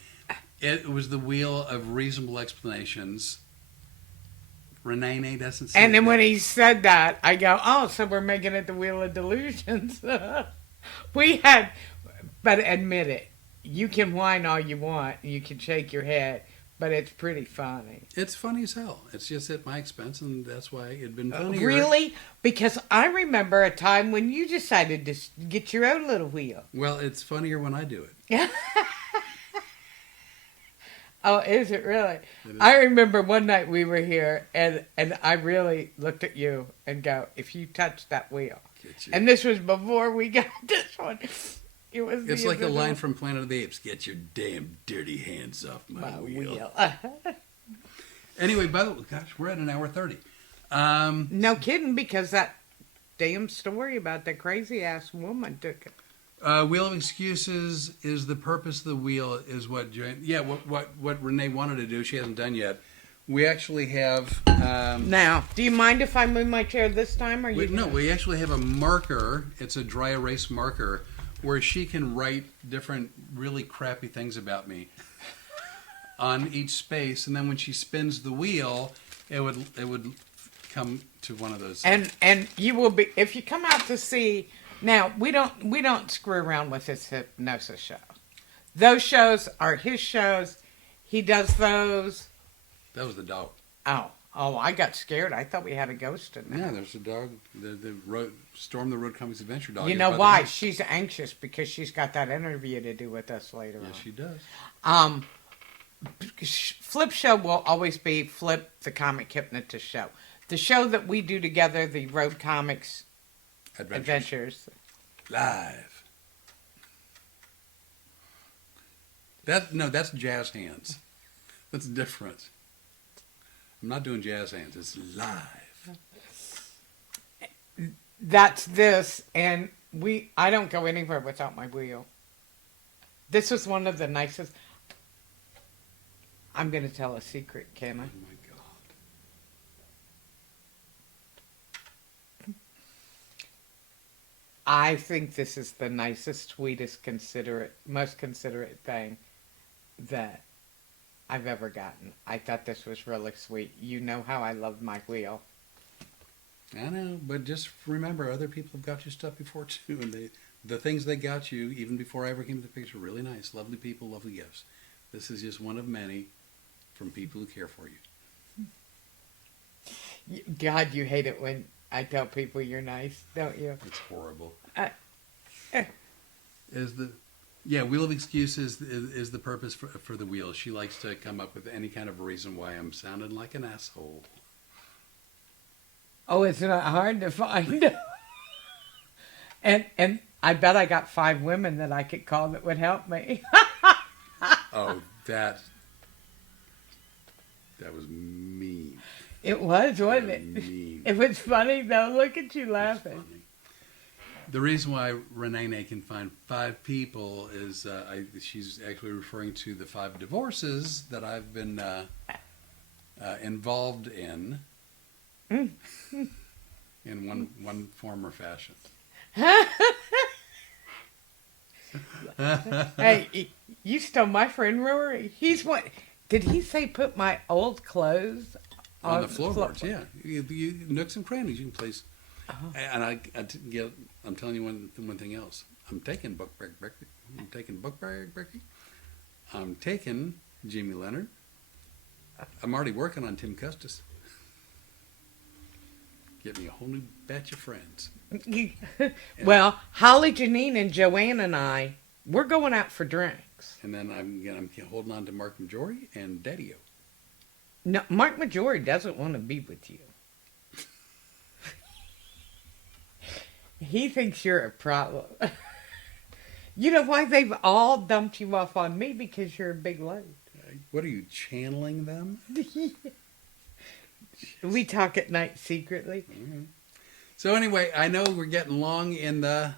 it was the wheel of reasonable explanations. Renee doesn't say And then that. when he said that, I go, oh, so we're making it the wheel of delusions. But admit it, you can whine all you want, you can shake your head, but it's pretty funny. It's funny as hell. It's just at my expense, and that's why it'd been funnier. Really? Because I remember a time when you decided to get your own little wheel. Well, it's funnier when I do it. Oh, is it really? It is. I remember one night we were here, and I really looked at you and go, if you touch that wheel. Get you. And this was before we got this one. It was. It's the like a original line from Planet of the Apes. Get your damn dirty hands off my wheel. Anyway, by the way, gosh, we're at an hour 30. No kidding, because that damn story about the crazy ass woman took it. Wheel of Excuses is the purpose of the wheel is what what Renee wanted to do. She hasn't done yet. We actually have Now, do you mind if I move my chair this time, or you? we actually have a marker. It's a dry erase marker where she can write different really crappy things about me on each space, and then when she spins the wheel, it would come to one of those. And you will be, if you come out to see. Now, we don't screw around with his hypnosis show. Those shows are his shows. He does those. That was the dog. Oh, I got scared. I thought we had a ghost in there. Yeah, there's a dog. The Storm the Road Comics Adventure dog. You know why? She's anxious because she's got that interview to do with us later on. Yes, she does. Flip show will always be Flip the Comic Hypnotist show. The show that we do together, the Road Comics Adventures. Live. That's jazz hands. That's different. I'm not doing jazz hands. It's live. That's this, and I don't go anywhere without my wheel. This was one of the nicest. I'm going to tell a secret, can I? Oh my God. I think this is the nicest, sweetest, most considerate thing that I've ever gotten. I thought this was really sweet. You know how I love my wheel. I know, but just remember, other people have got you stuff before too, and the things they got you, even before I ever came to the picture, really nice, lovely people, lovely gifts. This is just one of many from people who care for you. God, you hate it when I tell people you're nice, don't you? It's horrible. Wheel of Excuses is the purpose for the wheel. She likes to come up with any kind of reason why I'm sounding like an asshole. Oh, it's not hard to find. and I bet I got 5 women that I could call that would help me. Oh, that was mean. It was, wasn't it? Mean. It was funny, though. Look at you laughing. The reason why Renee can find 5 people is she's actually referring to the 5 divorces that I've been involved in one form or fashion. Hey, you stole my friend Rory. He's what? Did he say put my old clothes on the floorboards? Yeah, you nooks and crannies you can place. And I'm telling you one thing else. I'm taking Book Bag Becky. I'm taking Jimmy Leonard. I'm already working on Tim Custis. Get me a whole new batch of friends. Well, Holly, Janine, and Joanne and I, we're going out for drinks. And then I'm holding on to Mark Majori and Daddy-O. No, Mark Majori doesn't want to be with you. He thinks you're a problem. You know why they've all dumped you off on me? Because you're a big load. What are you, channeling them? We talk at night secretly. Mm-hmm. So anyway, I know we're getting long in the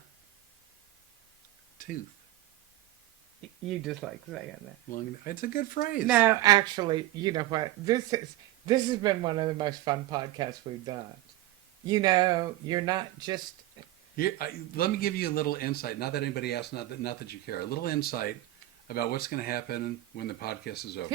tooth. You just like saying that. It's a good phrase. No, actually, you know what? This has been one of the most fun podcasts we've done. You know, you're not just... Here, let me give you a little insight. Not that anybody asked, not that you care. A little insight about what's going to happen when the podcast is over.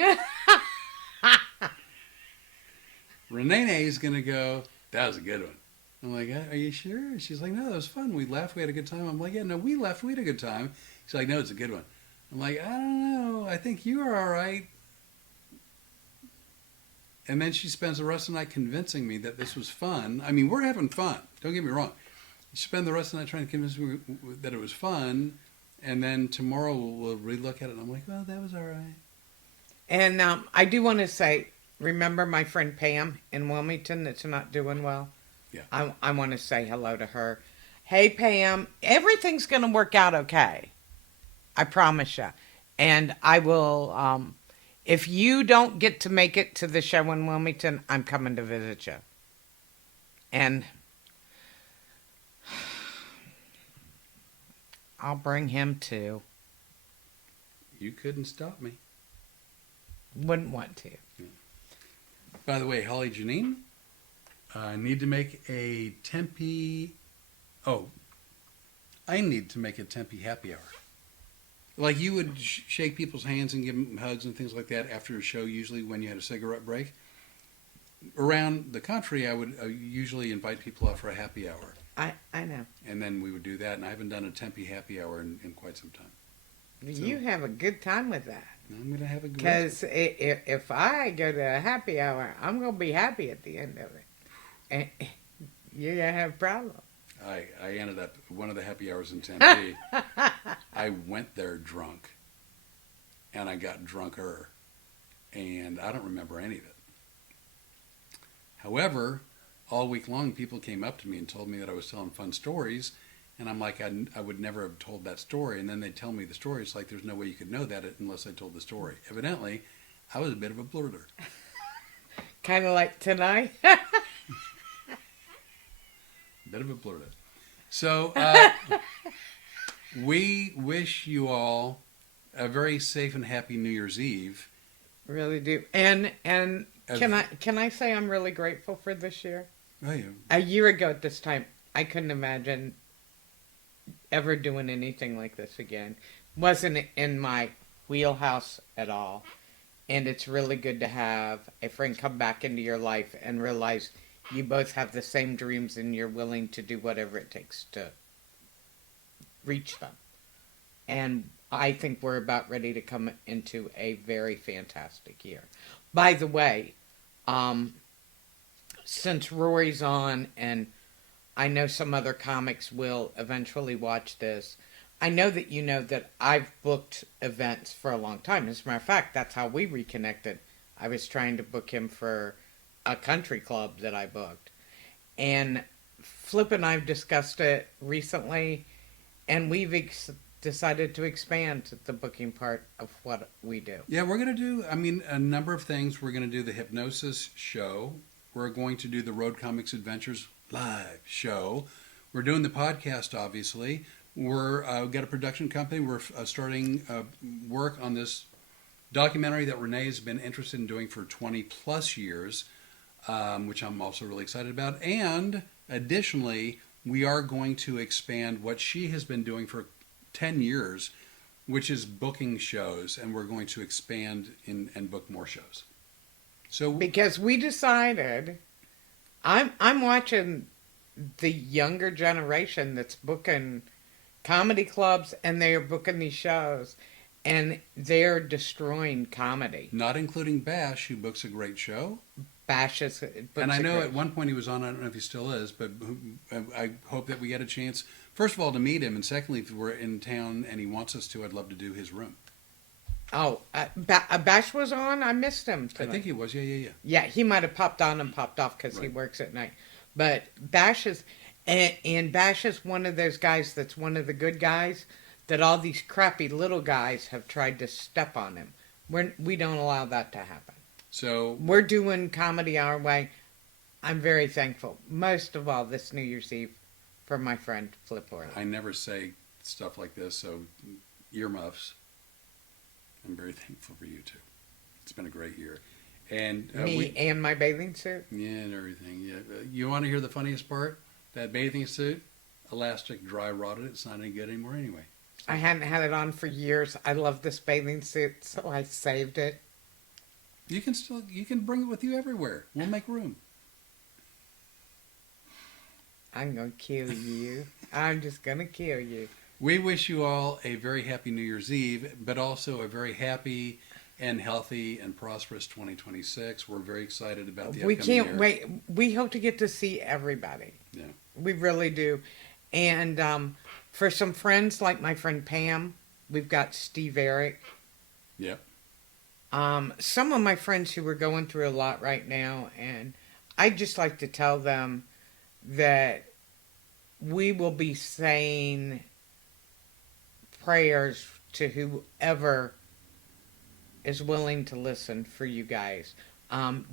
Renee is going to go, that was a good one. I'm like, are you sure? She's like, no, that was fun. We laughed. We had a good time. I'm like, yeah, no, we laughed. We had a good time. She's like, no, it's a good one. I'm like, I don't know. I think you are all right. And then she spends the rest of the night convincing me that this was fun. I mean, we're having fun. Don't get me wrong. She spent the rest of the night trying to convince me that it was fun. And then tomorrow we'll relook at it. And I'm like, well, that was all right. And I do want to say, remember my friend Pam in Wilmington that's not doing well? Yeah. I want to say hello to her. Hey, Pam, everything's going to work out okay. I promise you. And I will, if you don't get to make it to the show in Wilmington, I'm coming to visit you. And I'll bring him too. You couldn't stop me. Wouldn't want to. By the way, Holly Janine, I need to make a Tempe. Oh, I need to make a Tempe happy hour. Like you would shake people's hands and give them hugs and things like that after a show, usually when you had a cigarette break. Around the country, I would usually invite people out for a happy hour. I know. And then we would do that, and I haven't done a Tempe happy hour in quite some time. You have a good time with that. I'm going to have a good Because if I go to a happy hour, I'm going to be happy at the end of it. And you're going to have a problem. I ended up one of the happy hours in Tempe. I went there drunk, and I got drunker, and I don't remember any of it. However, all week long, people came up to me and told me that I was telling fun stories, and I'm like, I would never have told that story. And then they tell me the story. It's like there's no way you could know that unless I told the story. Evidently, I was a bit of a blurter. Kind of like tonight. Bit of a blurter. So we wish you all a very safe and happy New Year's Eve. Really do. And can I say I'm really grateful for this year? Oh, yeah. A year ago at this time, I couldn't imagine ever doing anything like this again. Wasn't in my wheelhouse at all. And it's really good to have a friend come back into your life and realize you both have the same dreams and you're willing to do whatever it takes to reach them. And I think we're about ready to come into a very fantastic year. By the way, since Rory's on, and I know some other comics will eventually watch this, I know that you know that I've booked events for a long time. As a matter of fact, that's how we reconnected. I was trying to book him for a country club that I booked. And Flip and I have discussed it recently, and we've decided to expand the booking part of what we do. Yeah, we're going to do, a number of things. We're going to do the hypnosis show. We're going to do the Road Comics Adventures live show. We're doing the podcast, obviously. We're got a production company. We're starting work on this documentary that Rene has been interested in doing for 20 plus years, which I'm also really excited about. And additionally, we are going to expand what she has been doing for 10 years, which is booking shows, and we're going to expand and book more shows. So because we decided, I'm watching the younger generation that's booking comedy clubs, and they are booking these shows, and they're destroying comedy. Not including Bash, who books a great show. Bash is, and I know at one point he was on. I don't know if he still is, but I hope that we get a chance. First of all, to meet him, and secondly, if we're in town and he wants us to, I'd love to do his room. Oh, Bash was on? I missed him tonight. I think he was, yeah. Yeah, he might have popped on and popped off because he works at night. But Bash is, and Bash is one of those guys that's one of the good guys that all these crappy little guys have tried to step on him. We don't allow that to happen. So we're doing comedy our way. I'm very thankful, most of all this New Year's Eve, for my friend Flip Orley. I never say stuff like this, so earmuffs. I'm very thankful for you too. It's been a great year, and me and my bathing suit. Yeah, and everything. Yeah, you want to hear the funniest part? That bathing suit, elastic, dry rotted. It's not any good anymore anyway. I hadn't had it on for years. I love this bathing suit, so I saved it. You can bring it with you everywhere. We'll make room. I'm gonna kill you. I'm just gonna kill you. We wish you all a very happy New Year's Eve, but also a very happy and healthy and prosperous 2026. We're very excited about the upcoming year. We can't wait. We hope to get to see everybody. Yeah. We really do. And for some friends, like my friend Pam, we've got Steve Eric. Yep. Some of my friends who are going through a lot right now, and I'd just like to tell them that we will be saying prayers to whoever is willing to listen for you guys.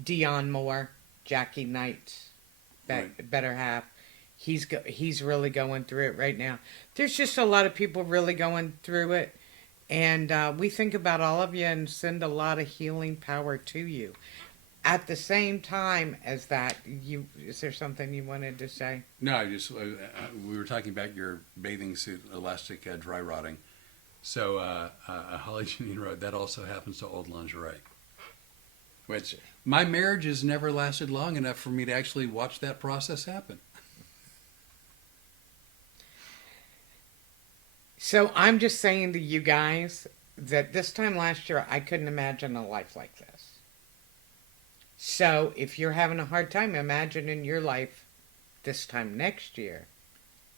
Dion Moore, Jackie Knight's Right. better half. He's really going through it right now. There's just a lot of people really going through it, and we think about all of you and send a lot of healing power to you. At the same time as that, is there something you wanted to say? No, I just we were talking about your bathing suit elastic dry rotting. So Holly Janine wrote that also happens to old lingerie. Which my marriage has never lasted long enough for me to actually watch that process happen. So I'm just saying to you guys that this time last year, I couldn't imagine a life like this. So if you're having a hard time imagining your life this time next year,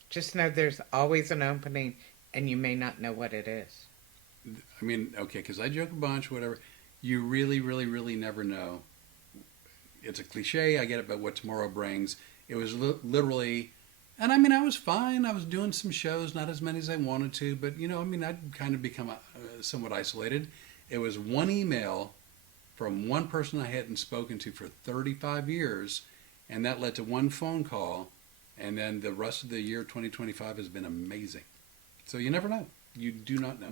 just know there's always an opening and you may not know what it is. I mean, okay, because I joke a bunch, whatever. You really, really, really never know. It's a cliche, I get it, but what tomorrow brings. It was literally, and I mean, I was fine. I was doing some shows, not as many as I wanted to, but I'd kind of become somewhat isolated. It was one email from one person I hadn't spoken to for 35 years, and that led to one phone call, and then the rest of the year 2025 has been amazing. So you never know. You do not know.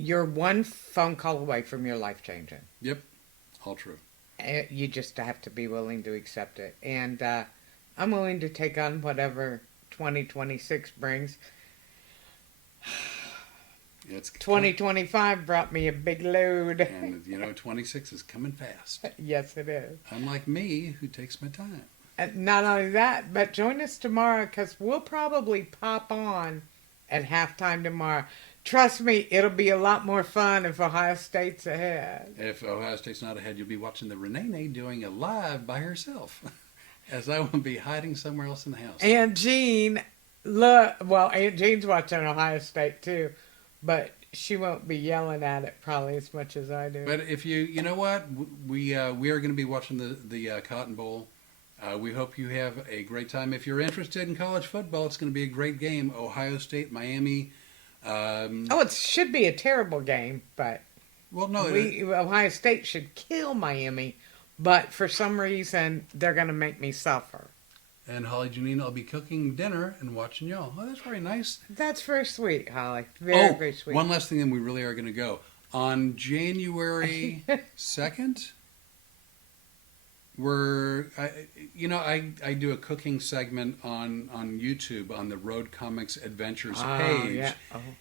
You're one phone call away from your life changing. Yep, all true. You just have to be willing to accept it. And I'm willing to take on whatever 2026 brings. It's 2025 brought me a big load. And 26 is coming fast. Yes, it is. Unlike me, who takes my time. And not only that, but join us tomorrow because we'll probably pop on at halftime tomorrow. Trust me, it'll be a lot more fun if Ohio State's ahead. If Ohio State's not ahead, you'll be watching the Rene doing a live by herself, as I will be hiding somewhere else in the house. Aunt Jean, Aunt Jean's watching Ohio State too, but she won't be yelling at it probably as much as I do. But if you know what, we are going to be watching the Cotton Bowl. We hope you have a great time. If you're interested in college football, it's going to be a great game. Ohio State, Miami. It should be a terrible game, but Ohio State should kill Miami, but for some reason they're going to make me suffer. And Holly Janine, I'll be cooking dinner and watching y'all. Oh, that's very nice. That's very sweet, Holly. Very sweet. One last thing, then we really are going to go. On January 2nd, I do a cooking segment on YouTube on the Road Comics Adventures page. Yeah.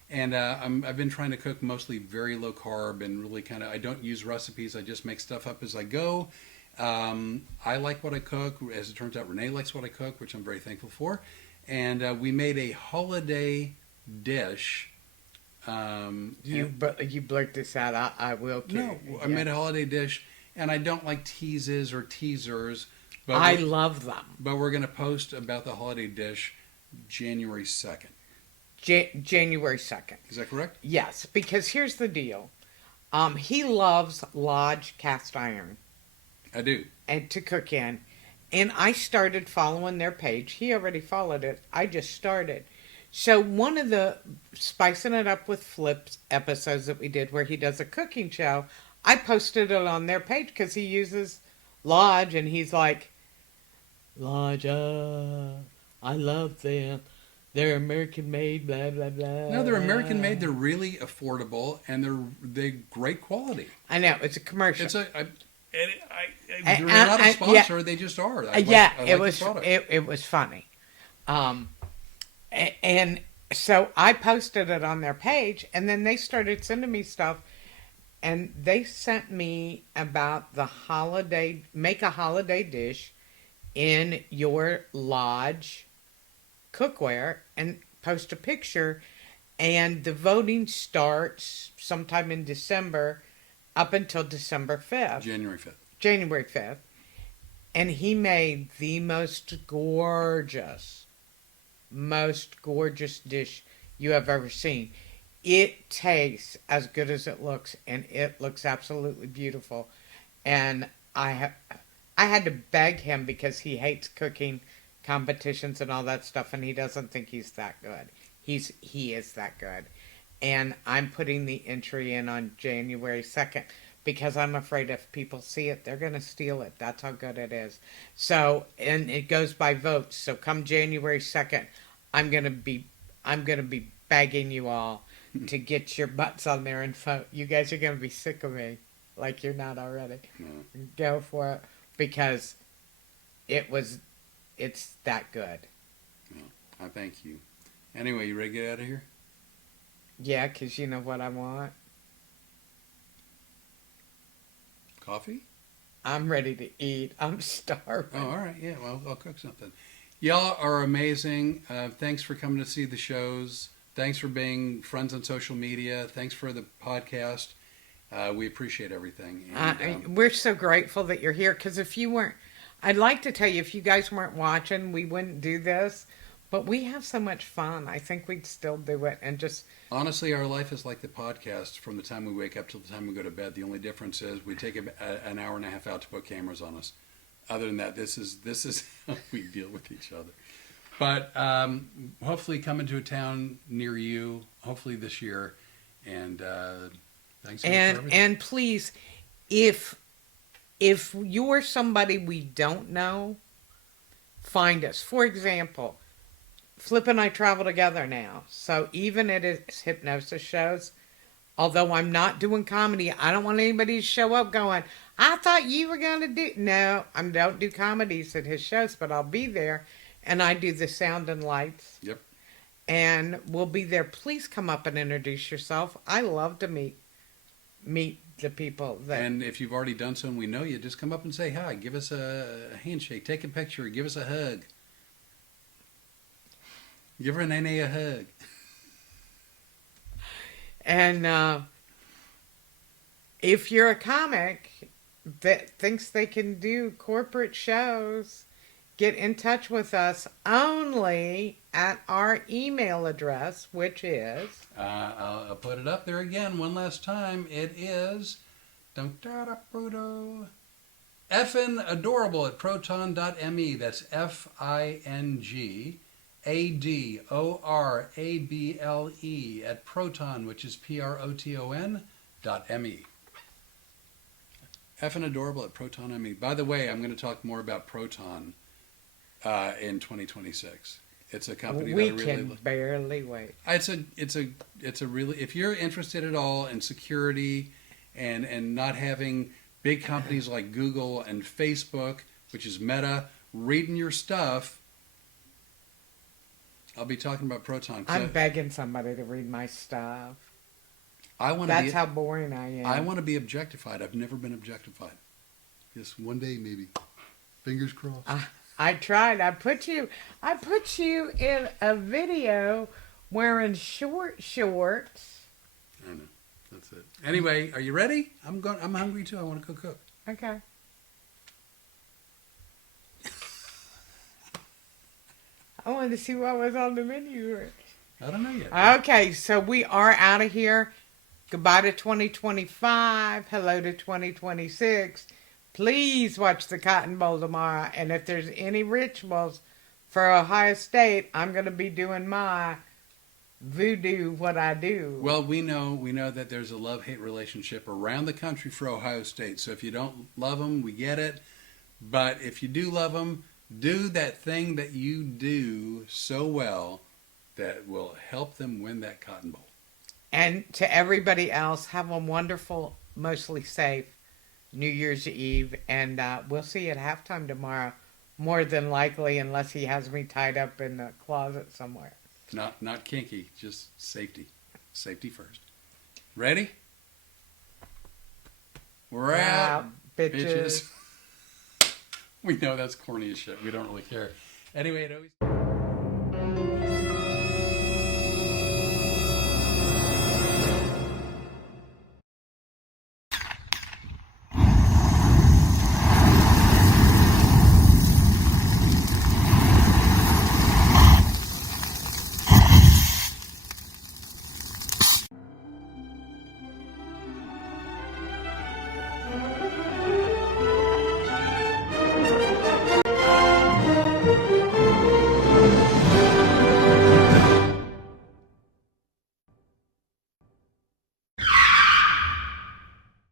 And I've been trying to cook mostly very low carb and really I don't use recipes. I just make stuff up as I go. I like what I cook. As it turns out, Rene likes what I cook, which I'm very thankful for. And we made a holiday dish. You blurt this out, I will kill you. No, I made a holiday dish, and I don't like teases or teasers. But I love them. But we're going to post about the holiday dish January 2nd. January 2nd. Is that correct? Yes, because here's the deal. He loves Lodge cast iron. I do. And to cook in. And I started following their page. He already followed it. I just started. So one of the Spicing It Up with Flips episodes that we did where he does a cooking show, I posted it on their page because he uses Lodge and he's like, Lodge, I love them. They're American made, blah, blah, blah. No, they're American made. They're really affordable and they're great quality. I know. It's a commercial. They're not a sponsor. They just are. It was funny. And so I posted it on their page, and then they started sending me stuff, and they sent me about make a holiday dish in your Lodge cookware, and post a picture, and the voting starts sometime in December up until December 5th. January 5th. And he made the most gorgeous dish you have ever seen. It tastes as good as it looks, and it looks absolutely beautiful. And I had to beg him because he hates cooking competitions and all that stuff, and he doesn't think he's that good. He is that good. and I'm putting the entry in on January 2nd because I'm afraid if people see it, they're going to steal it. That's how good it is. So, and it goes by votes. So come January 2nd, I'm going to be I'm going to be begging you all to get your butts on there and vote. You guys are going to be sick of me like you're not already. No. Go for it because it's that good. No. I thank you. Anyway, you ready to get out of here? Yeah, because you know what I want? Coffee? I'm ready to eat. I'm starving. Oh, all right. Yeah, well, I'll cook something. Y'all are amazing. Thanks for coming to see the shows. Thanks for being friends on social media. Thanks for the podcast. We appreciate everything. And, We're so grateful that you're here because if you weren't, I'd like to tell you, if you guys weren't watching, we wouldn't do this. But we have so much fun. I think we'd still do it and just. honestly, our life is like the podcast from the time we wake up till the time we go to bed. The only difference is we take an hour and a half out to put cameras on us. Other than that, this is how we deal with each other. But hopefully coming to a town near you, hopefully this year. And thanks so much for everything. And please, if you're somebody we don't know, find us. For example, Flip and I travel together now. So even at his hypnosis shows, although I'm not doing comedy, I don't want anybody to show up going, I thought you were going to do. No, I don't do comedies at his shows, but I'll be there. And I do the sound and lights. Yep. And we'll be there. Please come up and introduce yourself. I love to meet the people. And if you've already done so and we know you, just come up and say hi. Give us a handshake. Take a picture. Give us a hug. Give Rene a hug. And if you're a comic that thinks they can do corporate shows, get in touch with us only at our email address, which is... I'll put it up there again one last time. It is effin adorable at proton.me. That's FINGADORABLE at proton, which is PROTON.me. Effin adorable at proton.me. By the way, I'm going to talk more about Proton in 2026. It's a company we that I really can barely wait. It's a really, if you're interested at all in security and not having big companies like Google and Facebook, which is Meta, reading your stuff, I'll be talking about Proton. I'm begging somebody to read my stuff. That's how boring I am. I want to be objectified. I've never been objectified. Just one day, maybe. Fingers crossed. I tried. I put you in a video wearing shorts. I know. That's it. Anyway, are you ready? I'm hungry too. I want to go cook. Okay. I wanted to see what was on the menu. I don't know yet. Okay, so we are out of here. Goodbye to 2025. Hello to 2026. Please watch the Cotton Bowl tomorrow. And if there's any rituals for Ohio State, I'm going to be doing my voodoo, what I do. Well, we know that there's a love-hate relationship around the country for Ohio State. So if you don't love them, we get it. But if you do love them, do that thing that you do so well that will help them win that Cotton Bowl. And to everybody else, have a wonderful, mostly safe New Year's Eve. And we'll see you at halftime tomorrow, more than likely, unless he has me tied up in the closet somewhere. Not kinky, just safety. Safety first. Ready? We're out, bitches. We know that's corny as shit. We don't really care. Anyway, it always...